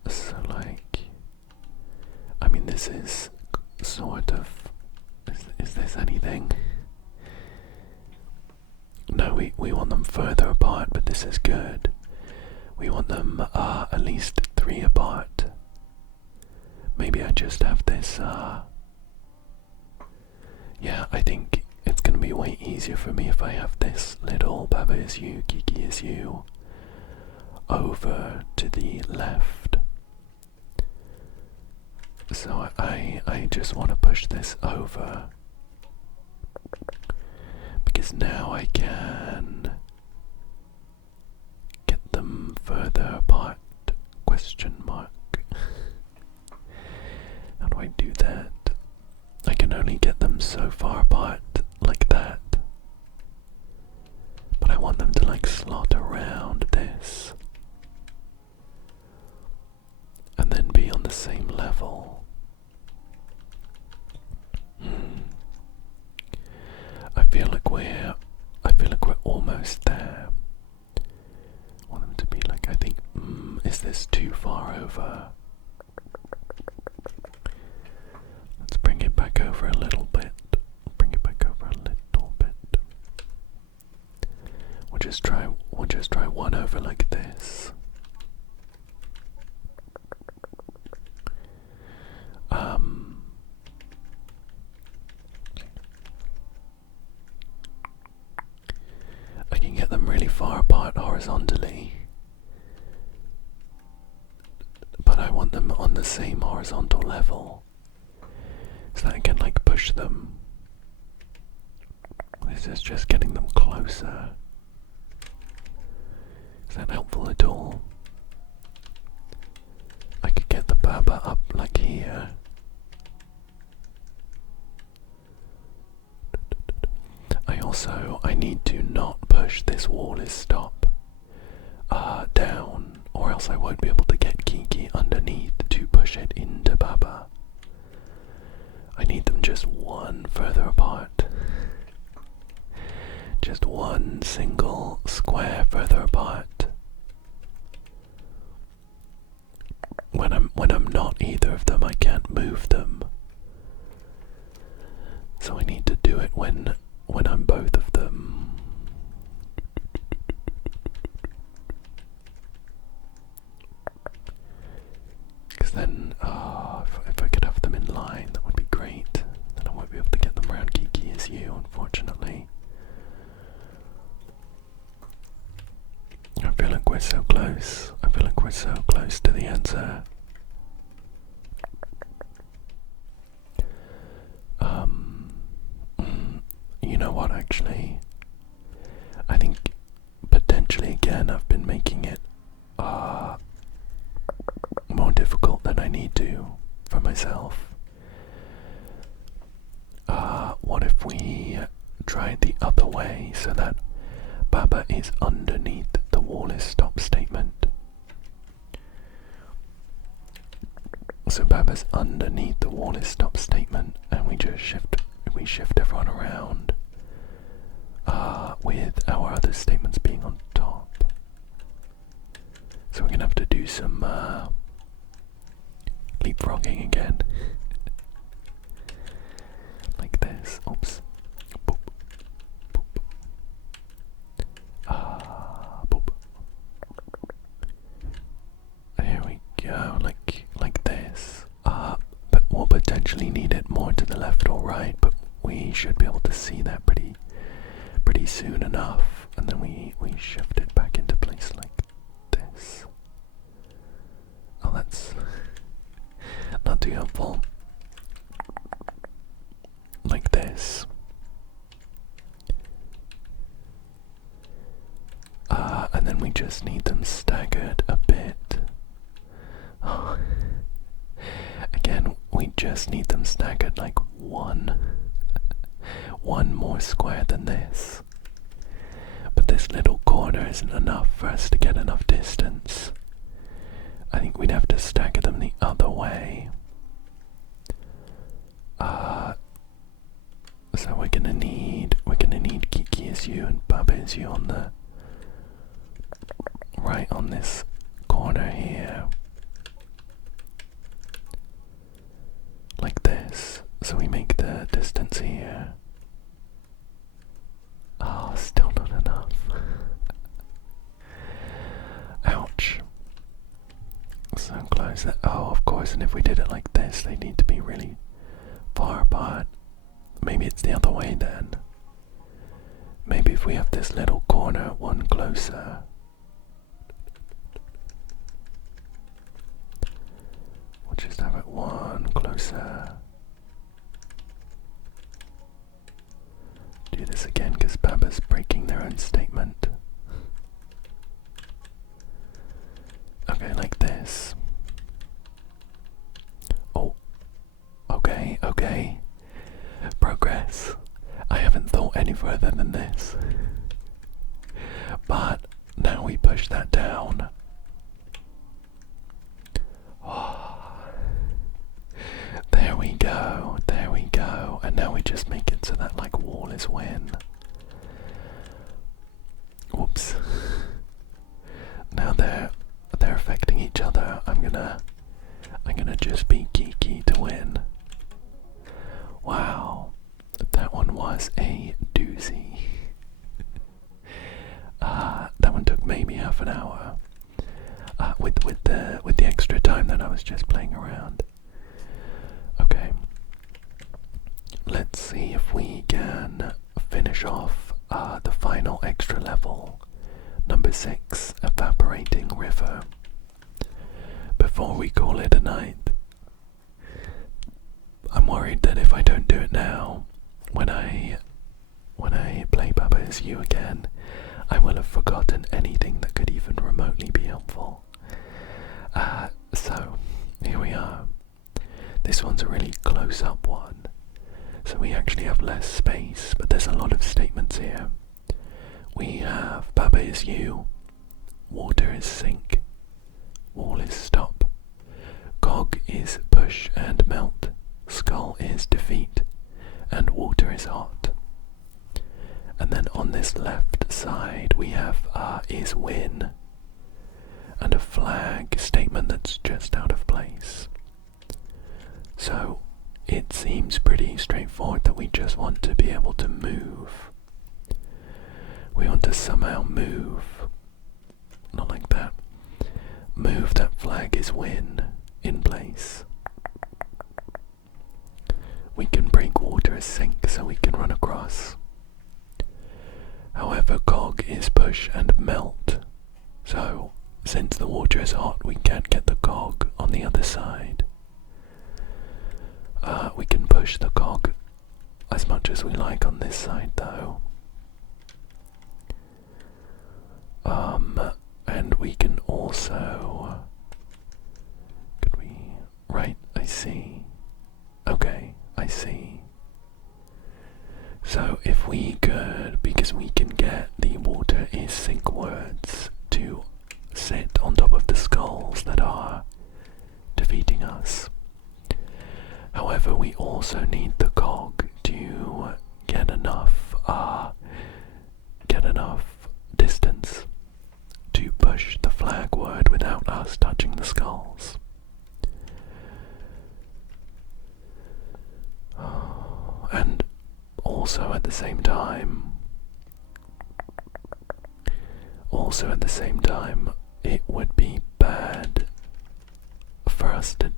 So like, I mean, this is sort of, is this anything? No, we want them further apart, but this is good. We want them at least 3 apart. Maybe I just have this, yeah, I think it's gonna be way easier for me if I have this little Baba Is You, Kiki Is You over to the left. So I just want to push this over, because now I can get them further apart, question mark. How do I do that? I can only get them so far apart like that, but I want them to like slot around this and then be on the same level. I feel like we're almost there. I want them to be like, I think, is this too far over? Let's bring it back over a little bit. Bring it back over a little bit. We'll just try one over like this. I can get them really far apart horizontally, but I want them on the same horizontal level so that I can like push them. This is just getting them closer. Is that helpful at all? I could get the Baba up like here. I need to not push this wall is stop down, or else I won't be able to get Kiki underneath to push it into Baba. I need them just one further apart. Just one single square further apart. When I'm not either of them, I can't move them. So I need to do it when I'm both of them. Because then, if I could have them in line, that would be great. Then I won't be able to get them around Kiki as you, unfortunately. I feel like we're so close. I feel like we're so close to the answer. You know what, actually? I think potentially again I've been making it more difficult than I need to for myself. What if we try it the other way so that Baba is underneath the wall is stop statement? So Baba's underneath the wall is stop statement, and we just shift everyone around with our other statements being on top. So we're gonna have to do some leapfrogging again. Like this. Oops. Boop. Boop. Boop. There we go, like this. But we'll potentially need it more to the left or right, but we should be able to see that pretty soon enough, and then we shift it back into place like this. Oh, that's not too helpful. Like this. And then we just need them staggered a bit. Oh. Again, we just need them staggered like one more square than this. But this little corner isn't enough for us to get enough distance. I think we'd have to stagger them the other way. So we're gonna need Kiki as you and Baba as you on the right on this corner here. Like this. So we make the distance here. Oh, still not enough. Ouch. So close. Oh, of course, and if we did it like this, they need to be really far apart. Maybe it's the other way then. Maybe if we have this little corner one closer. We'll just have it one closer. Do this again because Baba's breaking their own statement. Okay, like this. Oh, okay. Progress. I haven't thought any further than this. But now we push that down. Oh, there we go. And now we just make it so that like wall is win. Whoops. Now they're affecting each other. I'm gonna just be Kiki to win. Wow, that one was a doozy. That one took maybe half an hour. With the extra time that I was just playing around. Okay. Let's see if we can finish off the final extra level, number 6, Evaporating River. before we call it a night. I'm worried that if I don't do it now, when I play Baba Is You again, I will have forgotten anything that could even remotely be helpful. So, here we are. This one's a really close-up one, so we actually have less space, but there's a lot of statements here. We have Baba Is You, water is sink, wall is stop, cog is push and melt, skull is defeat, and water is hot. And then on this left side we have is win, and a flag statement that's just out of place. So it seems pretty straightforward that we just want to be able to move. We want to somehow move, not like that, move that flag is win in place. We can break water as sink so we can run across. However, cog is push and melt, so since the water is hot we can't get the cog on the other side. We can push the cog as much as we like on this side though. And we can also... Could we... Right, I see. Okay, I see. So if we could, because we can get the water is sink words to sit on top of the skulls that are defeating us. However, we also need the cog to get enough distance to push the flag word without us touching the skulls. And also at the same time, it would be bad for us to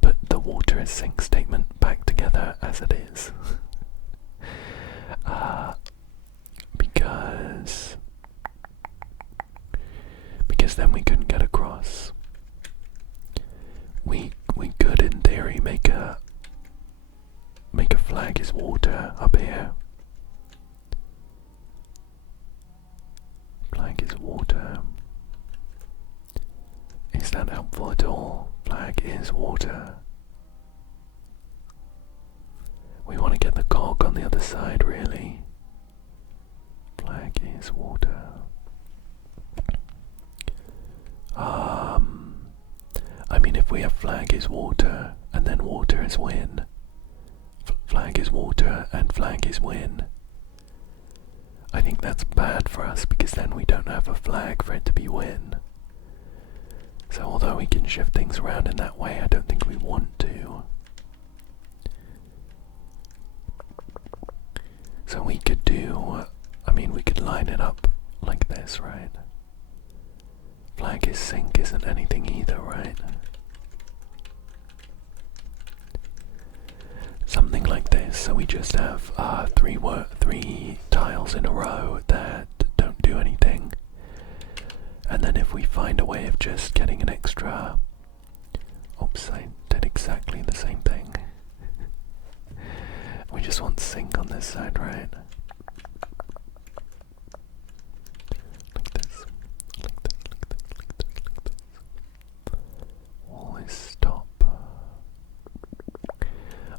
put the water is sink statement back together as it is. Because then we couldn't get across. We could in theory make a flag is water up here. Flag is water. Is that helpful at all? Flag is water. We want to get the cog on the other side, really. Flag is water. I mean, if we have flag is water and then water is win, flag is water and flag is win, I think that's bad for us because then we don't have a flag for it to be win. So although we can shift things around in that way, I don't think we want to. So we could do, we could line it up like this, right? Flag is sink isn't anything either, right? Something like this, so we just have three tiles in a row that don't do anything. And then if we find a way of just getting an extra... Oops, I did exactly the same thing. We just want sink on this side, right? Like this. Like this, like this, like this, like this. Wall is stop.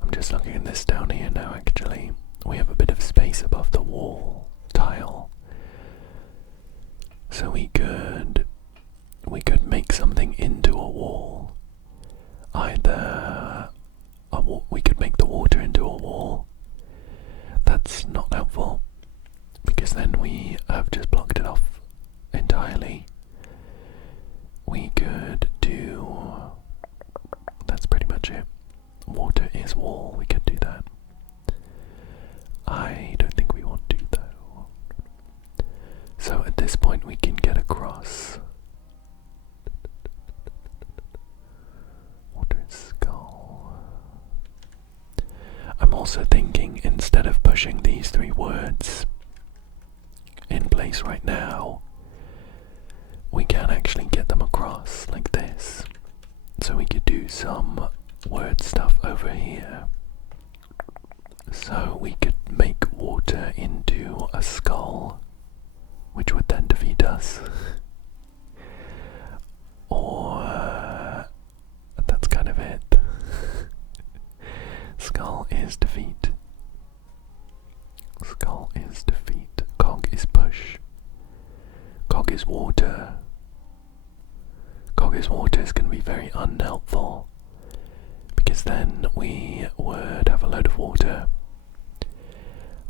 I'm just looking at this down here now, actually. We have a bit of space above the wall tile. So we could make something into a wall. Either we could make the water into a wall. That's not helpful because then we have just blocked it off entirely. We could do... That's pretty much it. Water is wall. We could do that. I don't think we want to though. So at this point we can get across. Water is skull. I'm also thinking instead of pushing these three words in place right now, we can actually get them across like this. So we could do some word stuff over here. So we could make water into a skull, which would then defeat us. Or that's kind of it. Skull is defeat. Skull is defeat. Cog is push. Cog is water. Cog is water is going to be very unhelpful, because then we would have a load of water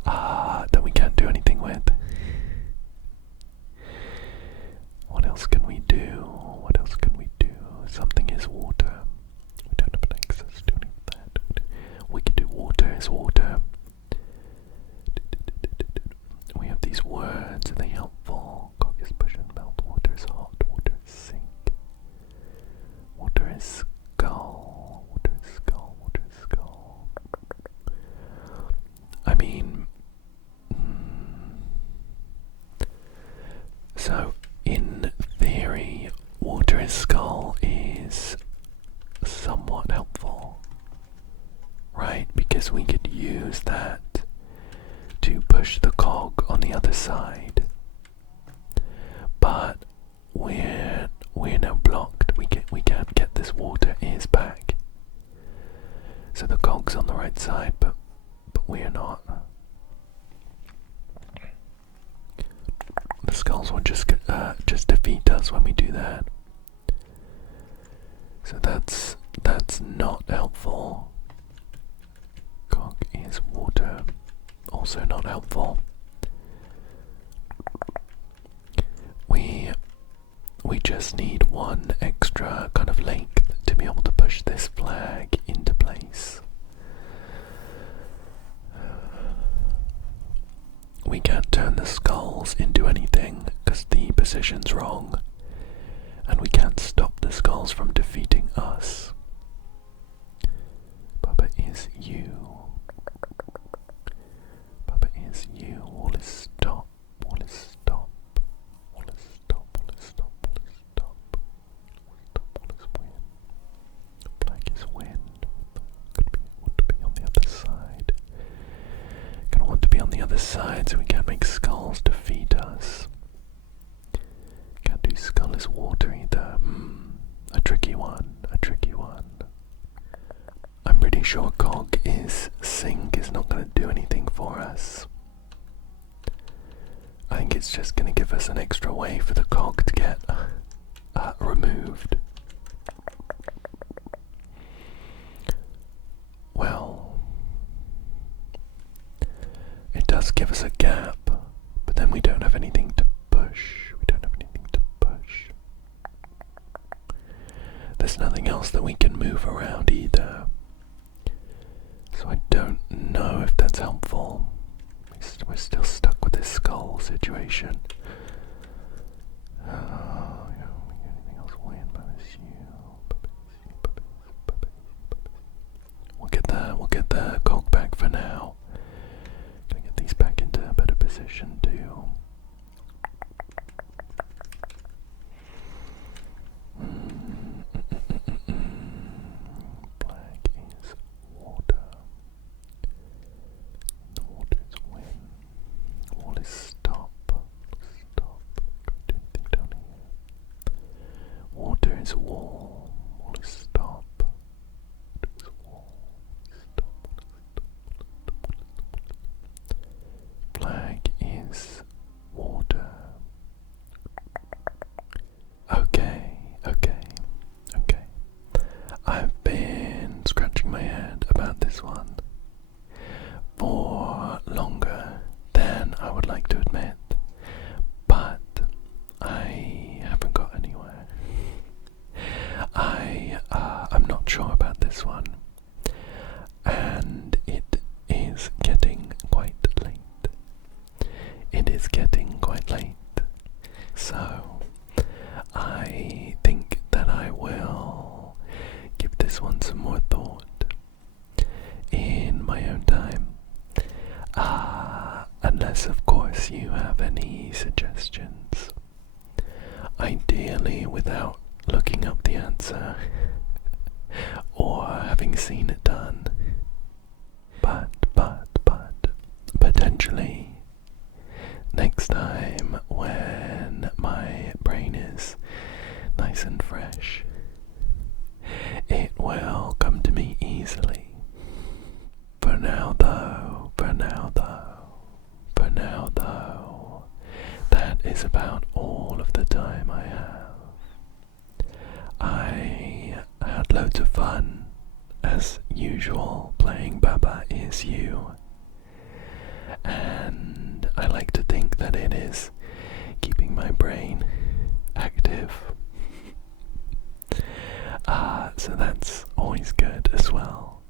that we can't do anything with. What else can we do? What else can we do? Something is water. We don't have access to any of that. We can do water is water. We have these words. Are they helpful? Cog is push and melt. Water is hot. Water is sink. Water is skull. Water is skull. Water is skull. I mean, so in theory, water is skull is somewhat helpful, right? Because we could use that to push the cog on the other side. But we're now blocked. We can't get this water is back. So the cog's on the right side, but we're not. The skulls will just defeat us when we do that. So that's not helpful. Cog is water, also not helpful. We just need one extra kind of length to be able to push this flag into place. We can't turn the skulls into anything because the position's wrong, and we can't stop the skulls from defeating us. Baba is you. Baba is you. All is stop. All is stop. All is stop. All is stop. All is stop. All is win. Black is win. Want to be on the other side. Gonna want to be on the other side so we can't make skulls defeat us. Can't do skull is water either. A tricky one. A tricky one. I'm pretty sure cog is sink is not going to do anything for us. I think it's just going to give us an extra way for the cog to get removed. Well, it does give us a gap, but then we don't have anything to push. We don't have anything to push. There's nothing else that we can move around either. So I don't know if that's helpful. We're still stuck with this skull situation. Anything else? We'll get the cog back for now. Gonna get these back into a better position too. Black is water. The water is win. Wall is stop. Stop. Can't do anything down here. Water is wall. Wall is stop. Water is wall. Stop. Black is water. Okay. I've been scratching my head about this one for longer than I would like to admit, but I haven't got anywhere. I'm not sure about this one, and it is getting quite late. It is getting quite late, so I think that I will give this one some more thought in my own time. Unless, of course, you have any suggestions. Ideally, without looking up the answer. as usual, playing Baba Is You. And I like to think that it is keeping my brain active. So that's always good as well.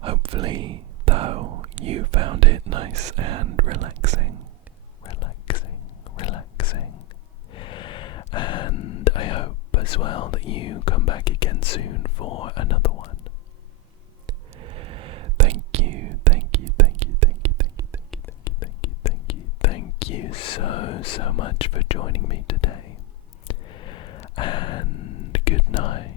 Hopefully, though, you found it nice and relaxing. And I hope as well that you come back again soon for another one. Thank you so much for joining me today. And good night.